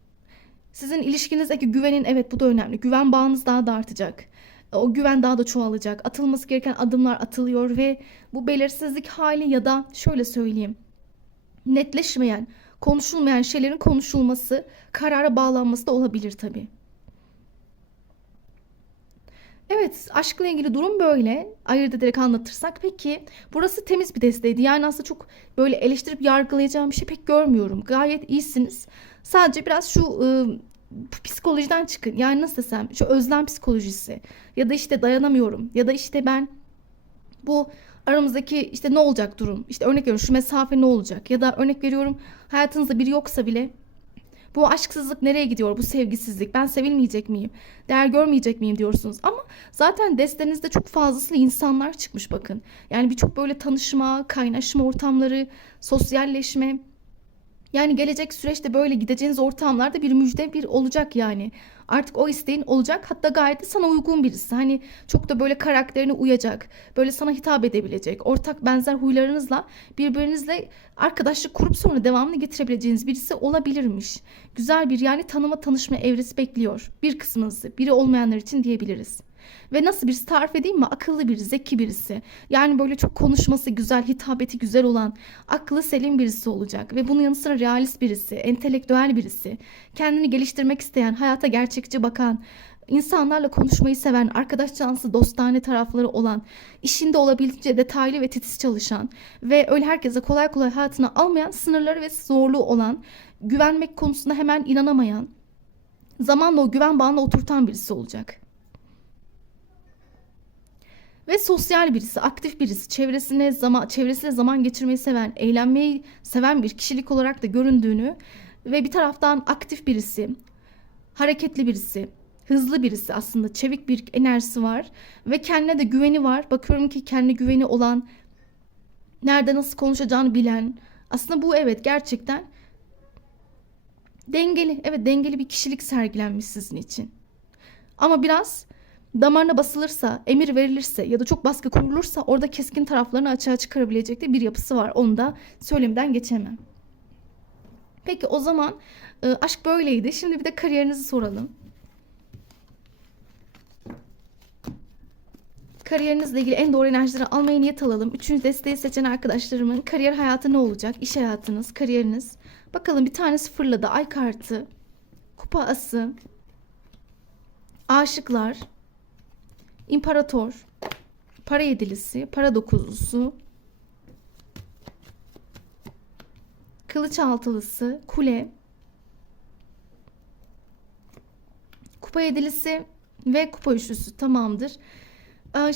Sizin ilişkinizdeki güvenin, evet bu da önemli. Güven bağınız daha da artacak. O güven daha da çoğalacak. Atılması gereken adımlar atılıyor ve bu belirsizlik hali ya da şöyle söyleyeyim, netleşmeyen, konuşulmayan şeylerin konuşulması, karara bağlanması da olabilir tabii. Evet, aşkla ilgili durum böyle. Ayırt ederek anlatırsak. Peki, burası temiz bir desteydi. Yani aslında çok böyle eleştirip yargılayacağım bir şey pek görmüyorum. Gayet iyisiniz. Sadece biraz şu psikolojiden çıkın. Yani nasıl desem, şu özlem psikolojisi ya da işte dayanamıyorum ya da işte ben bu aramızdaki işte ne olacak durum. İşte örnek veriyorum, şu mesafe ne olacak ya da örnek veriyorum, hayatınızda biri yoksa bile bu aşksızlık nereye gidiyor? Bu sevgisizlik. Ben sevilmeyecek miyim? Değer görmeyecek miyim diyorsunuz. Ama zaten destenizde çok fazlasıyla insanlar çıkmış bakın. Yani birçok böyle tanışma, kaynaşma ortamları, sosyalleşme. Yani gelecek süreçte böyle gideceğiniz ortamlarda bir müjde bir olacak yani. Artık o isteğin olacak. Hatta gayet de sana uygun birisi. Hani çok da böyle karakterine uyacak. Böyle sana hitap edebilecek. Ortak benzer huylarınızla birbirinizle arkadaşlık kurup sonra devamını getirebileceğiniz birisi olabilirmiş. Güzel bir yani tanıma tanışma evresi bekliyor. Bir kısmınızı, biri olmayanlar için diyebiliriz. Ve nasıl birisi tarif edeyim mi? Akıllı biri, zeki birisi. Yani böyle çok konuşması güzel, hitabeti güzel olan, aklı selim birisi olacak. Ve bunun yanı sıra realist birisi, entelektüel birisi. Kendini geliştirmek isteyen, hayata gerçekçi bakan, insanlarla konuşmayı seven, arkadaş canlısı, dostane tarafları olan, işinde olabildiğince detaylı ve titiz çalışan ve öyle herkese kolay kolay hayatına almayan, sınırları ve zorluğu olan, güvenmek konusunda hemen inanamayan, zamanla o güven bağını oturtan birisi olacak. Ve sosyal birisi, aktif birisi, çevresiyle zaman geçirmeyi seven, eğlenmeyi seven bir kişilik olarak da göründüğünü ve bir taraftan aktif birisi, hareketli birisi, hızlı birisi, aslında çevik bir enerjisi var ve kendine de güveni var. Bakıyorum ki kendine güveni olan, nerede nasıl konuşacağını bilen, aslında bu evet gerçekten dengeli, evet dengeli bir kişilik sergilenmiş sizin için. Ama biraz damarına basılırsa, emir verilirse ya da çok baskı kurulursa orada keskin taraflarını açığa çıkarabilecek de bir yapısı var. Onu da söylemeden geçemem. Peki o zaman aşk böyleydi. Şimdi bir de kariyerinizi soralım. Kariyerinizle ilgili en doğru enerjileri almaya niyet alalım. Üçüncü desteği seçen arkadaşlarımın kariyer hayatı ne olacak? İş hayatınız, kariyeriniz. Bakalım bir tanesi fırladı. Ay kartı, kupa ası, aşıklar, imparator, para yedilisi, para dokuzlusu, kılıç altılısı, kule, kupa yedilisi ve kupa üçlüsü tamamdır.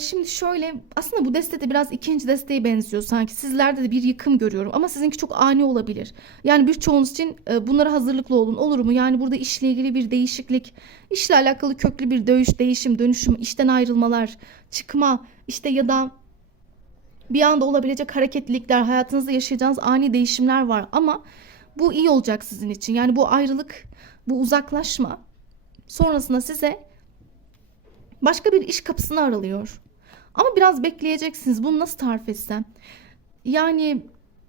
Şimdi şöyle, aslında bu deste de biraz ikinci desteğe benziyor sanki. Sizlerde de bir yıkım görüyorum ama sizinki çok ani olabilir. Yani birçoğunuz için bunlara hazırlıklı olun. Olur mu? Yani burada işle ilgili bir değişiklik, işle alakalı köklü bir değişim, dönüşüm, işten ayrılmalar, çıkma, işte ya da bir anda olabilecek hareketlilikler, hayatınızda yaşayacağınız ani değişimler var ama bu iyi olacak sizin için. Yani bu ayrılık, bu uzaklaşma sonrasında size başka bir iş kapısını aralıyor. Ama biraz bekleyeceksiniz. Bunu nasıl tarif etsem? Yani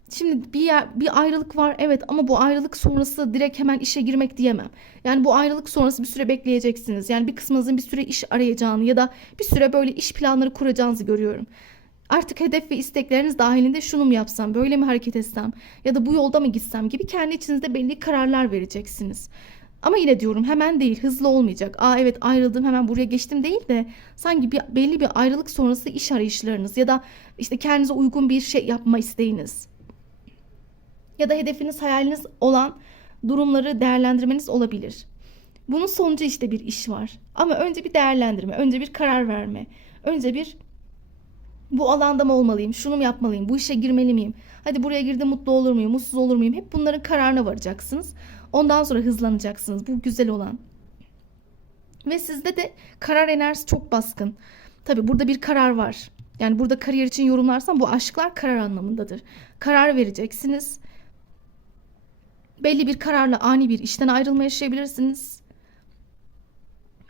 şimdi bir ayrılık var evet ama bu ayrılık sonrası direkt hemen işe girmek diyemem. Yani bu ayrılık sonrası bir süre bekleyeceksiniz. Yani bir kısmınızın bir süre iş arayacağını ya da bir süre böyle iş planları kuracağınızı görüyorum. Artık hedef ve istekleriniz dahilinde şunu mu yapsam, böyle mi hareket etsem ya da bu yolda mı gitsem gibi kendi içinizde belli kararlar vereceksiniz. Ama yine diyorum hemen değil, hızlı olmayacak. Evet ayrıldım hemen buraya geçtim değil de sanki belli bir ayrılık sonrası iş arayışlarınız ya da işte kendinize uygun bir şey yapma isteğiniz ya da hedefiniz, hayaliniz olan durumları değerlendirmeniz olabilir. Bunun sonucu işte bir iş var. Ama önce bir değerlendirme, önce bir karar verme, önce bir bu alanda mı olmalıyım, şunu mu yapmalıyım, bu işe girmeli miyim? Hadi buraya girdim mutlu olur muyum, mutsuz olur muyum? Hep bunların kararına varacaksınız. Ondan sonra hızlanacaksınız. Bu güzel olan. Ve sizde de karar enerjisi çok baskın. Tabii burada bir karar var. Yani burada kariyer için yorumlarsam bu aşklar karar anlamındadır. Karar vereceksiniz. Belli bir kararla ani bir işten ayrılma yaşayabilirsiniz.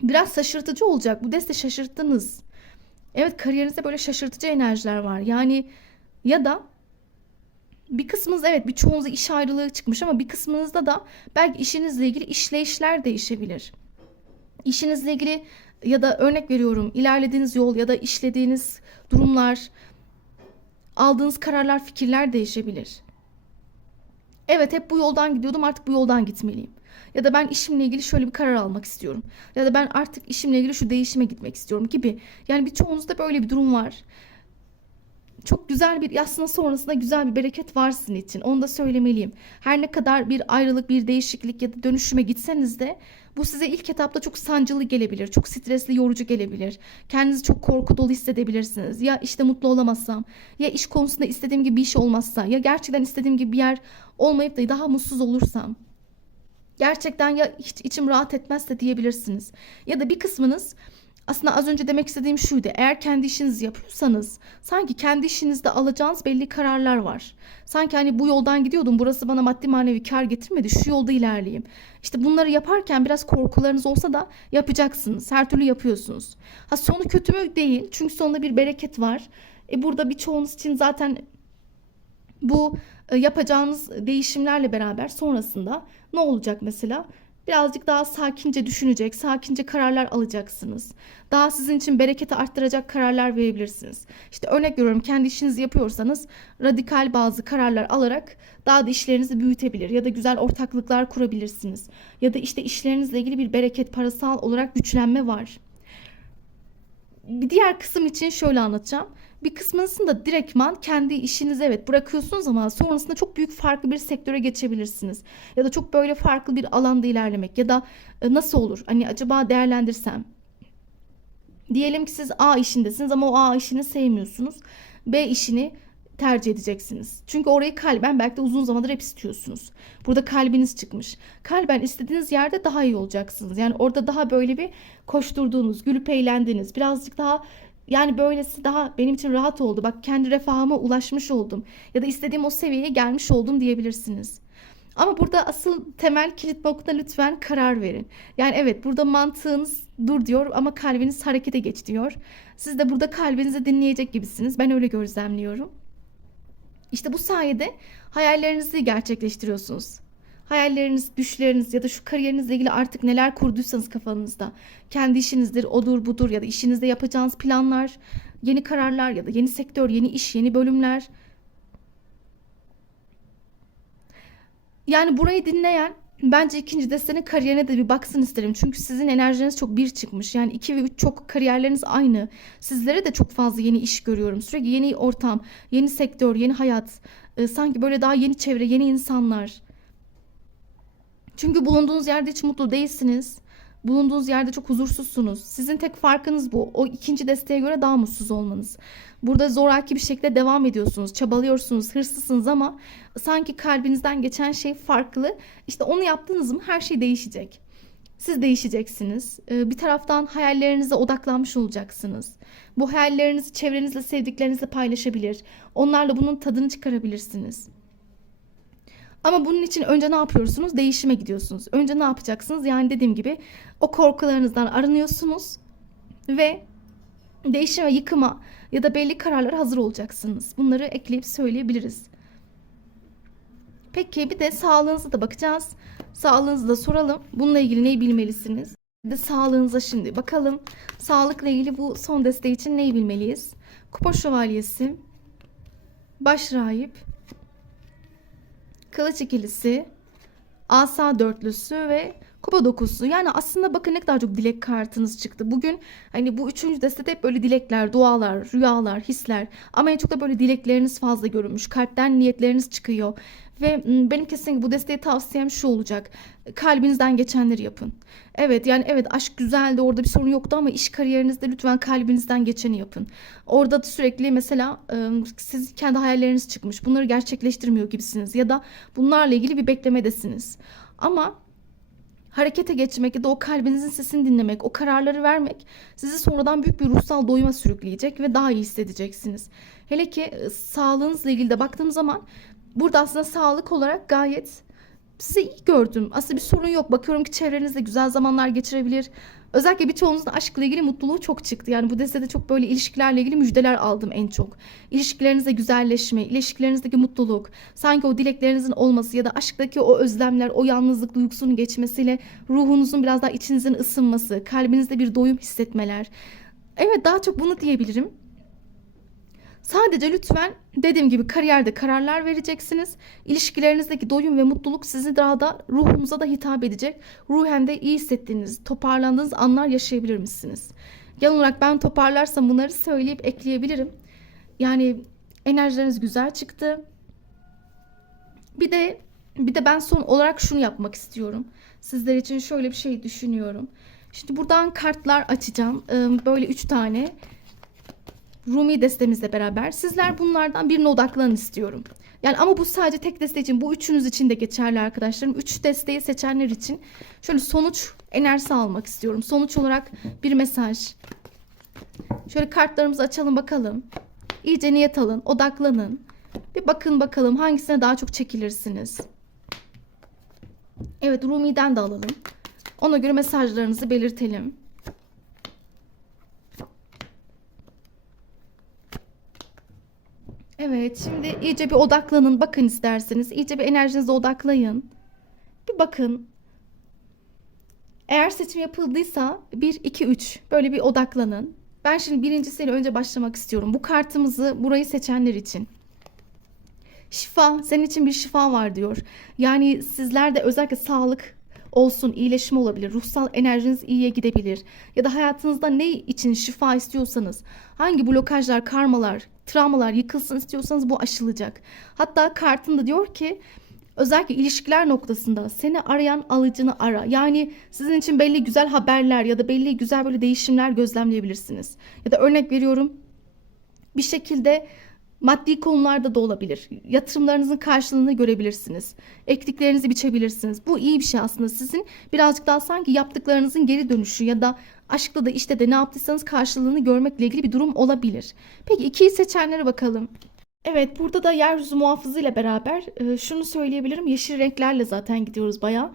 Biraz şaşırtıcı olacak. Bu deste şaşırttınız. Evet kariyerinizde böyle şaşırtıcı enerjiler var. Yani ya da bir kısmınız evet birçoğunuzda iş ayrılığı çıkmış ama bir kısmınızda da belki işinizle ilgili işleyişler değişebilir. İşinizle ilgili ya da örnek veriyorum ilerlediğiniz yol ya da işlediğiniz durumlar, aldığınız kararlar, fikirler değişebilir. Evet hep bu yoldan gidiyordum artık bu yoldan gitmeliyim. Ya da ben işimle ilgili şöyle bir karar almak istiyorum. Ya da ben artık işimle ilgili şu değişime gitmek istiyorum gibi. Yani birçoğunuzda böyle bir durum var. Çok güzel bir aslında sonrasında güzel bir bereket var sizin için. Onu da söylemeliyim. Her ne kadar bir ayrılık, bir değişiklik ya da dönüşüme gitseniz de bu size ilk etapta çok sancılı gelebilir. Çok stresli, yorucu gelebilir. Kendinizi çok korku dolu hissedebilirsiniz. Ya işte mutlu olamazsam, ya iş konusunda istediğim gibi bir iş olmazsa, ya gerçekten istediğim gibi bir yer olmayıp da daha mutsuz olursam. Gerçekten ya hiç içim rahat etmezse diyebilirsiniz. Ya da bir kısmınız aslında az önce demek istediğim şuydu. Eğer kendi işinizi yapıyorsanız sanki kendi işinizde alacağınız belli kararlar var. Sanki hani bu yoldan gidiyordum burası bana maddi manevi kar getirmedi şu yolda ilerleyeyim. İşte bunları yaparken biraz korkularınız olsa da yapacaksınız. Her türlü yapıyorsunuz. Ha sonu kötü mü? Değil. Çünkü sonunda bir bereket var. Burada birçoğunuz için zaten bu yapacağınız değişimlerle beraber sonrasında ne olacak mesela? Birazcık daha sakince düşünecek, sakince kararlar alacaksınız. Daha sizin için bereketi arttıracak kararlar verebilirsiniz. İşte örnek veriyorum, kendi işinizi yapıyorsanız radikal bazı kararlar alarak daha da işlerinizi büyütebilir ya da güzel ortaklıklar kurabilirsiniz. Ya da işte işlerinizle ilgili bir bereket, parasal olarak güçlenme var. Bir diğer kısım için şöyle anlatacağım. Bir kısmını da direktman kendi işinizi evet bırakıyorsunuz ama sonrasında çok büyük farklı bir sektöre geçebilirsiniz. Ya da çok böyle farklı bir alanda ilerlemek ya da nasıl olur? Hani acaba değerlendirsem. Diyelim ki siz A işindesiniz ama o A işini sevmiyorsunuz. B işini tercih edeceksiniz. Çünkü orayı kalben belki de uzun zamandır hep istiyorsunuz. Burada kalbiniz çıkmış. Kalben istediğiniz yerde daha iyi olacaksınız. Yani orada daha böyle bir koşturduğunuz, gülüp eğlendiğiniz, birazcık daha yani böylesi daha benim için rahat oldu. Bak kendi refahıma ulaşmış oldum. Ya da istediğim o seviyeye gelmiş oldum diyebilirsiniz. Ama burada asıl temel kilit nokta, lütfen karar verin. Yani evet, burada mantığınız dur diyor ama kalbiniz harekete geç diyor. Siz de burada kalbinizi dinleyecek gibisiniz. Ben öyle gözlemliyorum. İşte bu sayede hayallerinizi gerçekleştiriyorsunuz. Hayalleriniz, düşleriniz ya da şu kariyerinizle ilgili artık neler kurduysanız kafanızda. Kendi işinizdir, odur budur ya da işinizde yapacağınız planlar, yeni kararlar ya da yeni sektör, yeni iş, yeni bölümler. Yani burayı dinleyen bence ikinci destenin kariyerine de bir baksın isterim. Çünkü sizin enerjiniz çok bir çıkmış. Yani 2 ve 3 çok, kariyerleriniz aynı. Sizlere de çok fazla yeni iş görüyorum. Sürekli yeni ortam, yeni sektör, yeni hayat. Sanki böyle daha yeni çevre, yeni insanlar. Çünkü bulunduğunuz yerde hiç mutlu değilsiniz. Bulunduğunuz yerde çok huzursuzsunuz. Sizin tek farkınız bu. O ikinci desteğe göre daha mutsuz olmanız. Burada zoraki bir şekilde devam ediyorsunuz. Çabalıyorsunuz, hırslısınız ama sanki kalbinizden geçen şey farklı. İşte onu yaptınız mı her şey değişecek. Siz değişeceksiniz. Bir taraftan hayallerinize odaklanmış olacaksınız. Bu hayallerinizi çevrenizle, sevdiklerinizle paylaşabilir. Onlarla bunun tadını çıkarabilirsiniz. Ama bunun için önce ne yapıyorsunuz? Değişime gidiyorsunuz. Önce ne yapacaksınız? Yani dediğim gibi o korkularınızdan arınıyorsunuz ve değişime, yıkıma ya da belli kararlara hazır olacaksınız. Bunları ekleyip söyleyebiliriz. Peki bir de sağlığınıza da bakacağız. Sağlığınızı da soralım. Bununla ilgili neyi bilmelisiniz? Bir de sağlığınıza şimdi bakalım. Sağlıkla ilgili bu son desteği için neyi bilmeliyiz? Kupa şövalyesi, baş rahip, kılıç ikilisi, asa dörtlüsü ve kupa dokuzusu. Yani aslında bakın ne kadar çok dilek kartınız çıktı. Bugün hani bu üçüncü destede hep böyle dilekler, dualar, rüyalar, hisler. Ama en çok da böyle dilekleriniz fazla görünmüş. Kalpten niyetleriniz çıkıyor. Ve benim kesinlikle bu desteği tavsiyem şu olacak. Kalbinizden geçenleri yapın. Evet yani evet, aşk güzeldi, orada bir sorun yoktu ama iş kariyerinizde lütfen kalbinizden geçeni yapın. Orada da sürekli mesela siz kendi hayalleriniz çıkmış. Bunları gerçekleştirmiyor gibisiniz ya da bunlarla ilgili bir beklemedesiniz. Ama harekete geçmek ya da o kalbinizin sesini dinlemek, o kararları vermek sizi sonradan büyük bir ruhsal doyuma sürükleyecek ve daha iyi hissedeceksiniz. Hele ki sağlığınızla ilgili de baktığım zaman burada aslında sağlık olarak gayet sizi iyi gördüm. Aslında bir sorun yok. Bakıyorum ki çevrenizde güzel zamanlar geçirebilir. Özellikle birçoğunuzun aşkla ilgili mutluluğu çok çıktı. Yani bu destede çok böyle ilişkilerle ilgili müjdeler aldım en çok. İlişkilerinizde güzelleşme, ilişkilerinizdeki mutluluk, sanki o dileklerinizin olması ya da aşktaki o özlemler, o yalnızlık duygusunun geçmesiyle ruhunuzun biraz daha içinizin ısınması, kalbinizde bir doyum hissetmeler. Evet, daha çok bunu diyebilirim. Sadece lütfen dediğim gibi kariyerde kararlar vereceksiniz. İlişkilerinizdeki doyum ve mutluluk sizi daha da ruhunuza da hitap edecek. Ruhen de iyi hissettiğiniz, toparlandığınız anlar yaşayabilir misiniz? Genel olarak ben toparlarsam bunları söyleyip ekleyebilirim. Yani enerjileriniz güzel çıktı. Bir de ben son olarak şunu yapmak istiyorum. Sizler için şöyle bir şey düşünüyorum. Şimdi buradan kartlar açacağım. Böyle 3 tane. Rumi destemizle beraber sizler bunlardan birine odaklanın istiyorum. Yani ama bu sadece tek deste için, bu üçünüz için de geçerli arkadaşlarım. 3 desteği seçenler için şöyle sonuç enerjisi almak istiyorum. Sonuç olarak bir mesaj. Şöyle kartlarımızı açalım bakalım. İyice niyet alın, odaklanın. Bir bakın bakalım hangisine daha çok çekilirsiniz. Evet, Rumi'den de alalım. Ona göre mesajlarınızı belirtelim. Evet, şimdi iyice bir odaklanın. Bakın isterseniz. İyice bir enerjinize odaklayın. Bir bakın. Eğer seçim yapıldıysa bir 2 3 böyle bir odaklanın. Ben şimdi birincisiyle önce başlamak istiyorum. Bu kartımızı burayı seçenler için. Şifa, senin için bir şifa var diyor. Yani sizlerde özellikle sağlık olsun, iyileşme olabilir, ruhsal enerjiniz iyiye gidebilir. Ya da hayatınızda ne için şifa istiyorsanız, hangi blokajlar, karmalar, travmalar yıkılsın istiyorsanız bu aşılacak. Hatta kartında diyor ki özellikle ilişkiler noktasında seni arayan alıcını ara. Yani sizin için belli güzel haberler ya da belli güzel böyle değişimler gözlemleyebilirsiniz. Ya da örnek veriyorum, bir şekilde maddi konularda da olabilir. Yatırımlarınızın karşılığını görebilirsiniz. Ektiklerinizi biçebilirsiniz. Bu iyi bir şey aslında. Sizin birazcık daha sanki yaptıklarınızın geri dönüşü ya da aşkta da işte de ne yaptıysanız karşılığını görmekle ilgili bir durum olabilir. Peki ikiyi seçenlere bakalım. Evet, burada da yeryüzü muhafızı ile beraber şunu söyleyebilirim. Yeşil renklerle zaten gidiyoruz bayağı.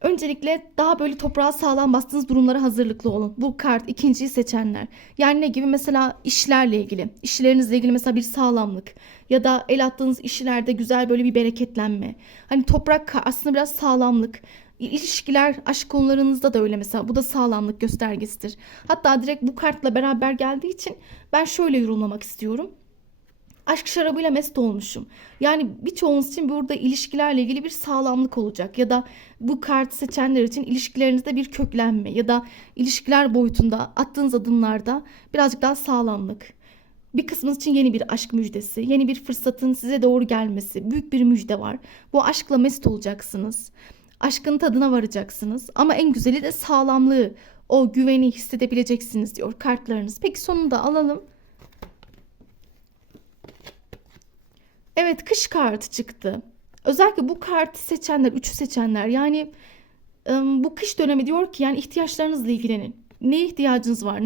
Öncelikle daha böyle toprağa sağlam bastığınız durumlara hazırlıklı olun. Bu kart ikinciyi seçenler. Yani ne gibi? Mesela işlerle ilgili. İşlerinizle ilgili mesela bir sağlamlık. Ya da el attığınız işlerde güzel böyle bir bereketlenme. Hani toprak aslında biraz sağlamlık. İlişkiler, aşk konularınızda da öyle mesela. Bu da sağlamlık göstergesidir. Hatta direkt bu kartla beraber geldiği için ben şöyle yorumlamak istiyorum. Aşk şarabıyla mest olmuşum. Yani birçoğunuz için burada ilişkilerle ilgili bir sağlamlık olacak. Ya da bu kartı seçenler için ilişkilerinizde bir köklenme ya da ilişkiler boyutunda attığınız adımlarda birazcık daha sağlamlık. Bir kısmınız için yeni bir aşk müjdesi, yeni bir fırsatın size doğru gelmesi, büyük bir müjde var. Bu aşkla mest olacaksınız. Aşkın tadına varacaksınız. Ama en güzeli de sağlamlığı, o güveni hissedebileceksiniz diyor kartlarınız. Peki sonunda alalım. Evet, kış kartı çıktı. Özellikle bu kartı seçenler, üçü seçenler yani bu kış dönemi diyor ki yani ihtiyaçlarınızla ilgilenin. Ne ihtiyacınız var?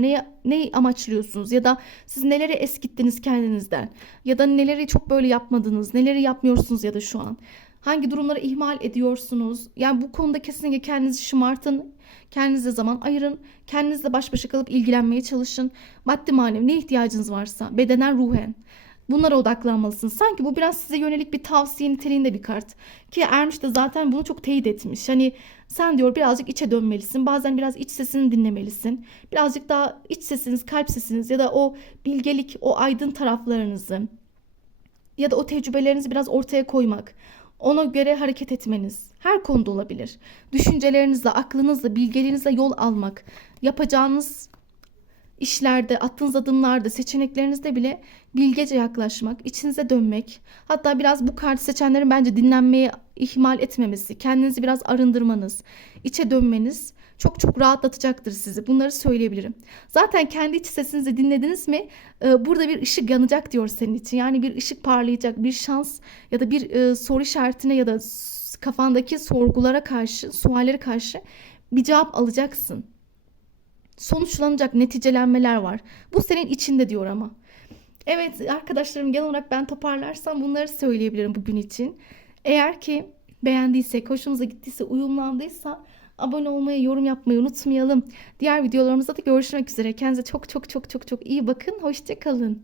Ne amaçlıyorsunuz? Ya da siz neleri eskittiniz kendinizden? Ya da neleri çok böyle yapmadınız? Neleri yapmıyorsunuz ya da şu an? Hangi durumları ihmal ediyorsunuz? Yani bu konuda kesinlikle kendinizi şımartın. Kendinize zaman ayırın. Kendinizle baş başa kalıp ilgilenmeye çalışın. Maddi manevi ne ihtiyacınız varsa, bedenen ruhen. Bunlara odaklanmalısınız. Sanki bu biraz size yönelik bir tavsiye niteliğinde bir kart. Ki Ermiş de zaten bunu çok teyit etmiş. Hani sen diyor birazcık içe dönmelisin. Bazen biraz iç sesini dinlemelisin. Birazcık daha iç sesiniz, kalp sesiniz ya da o bilgelik, o aydın taraflarınızı ya da o tecrübelerinizi biraz ortaya koymak. Ona göre hareket etmeniz. Her konuda olabilir. Düşüncelerinizle, aklınızla, bilgeliğinizle yol almak. Yapacağınız işlerde, attığınız adımlarda, seçeneklerinizde bile bilgece yaklaşmak, içinize dönmek. Hatta biraz bu kartı seçenlerin bence dinlenmeyi ihmal etmemesi, kendinizi biraz arındırmanız, içe dönmeniz çok çok rahatlatacaktır sizi. Bunları söyleyebilirim. Zaten kendi iç sesinizi dinlediniz mi? Burada bir ışık yanacak diyor senin için. Yani bir ışık parlayacak, bir şans ya da bir soru işaretine ya da kafandaki sorgulara karşı, suallere karşı bir cevap alacaksın. Sonuçlanacak neticelenmeler var. Bu senin içinde diyor ama. Evet arkadaşlarım, genel olarak ben toparlarsam bunları söyleyebilirim bugün için. Eğer ki beğendiysek, hoşumuza gittiyse, uyumlandıysa abone olmayı, yorum yapmayı unutmayalım. Diğer videolarımızda da görüşmek üzere. Kendinize çok çok çok çok çok iyi bakın. Hoşça kalın.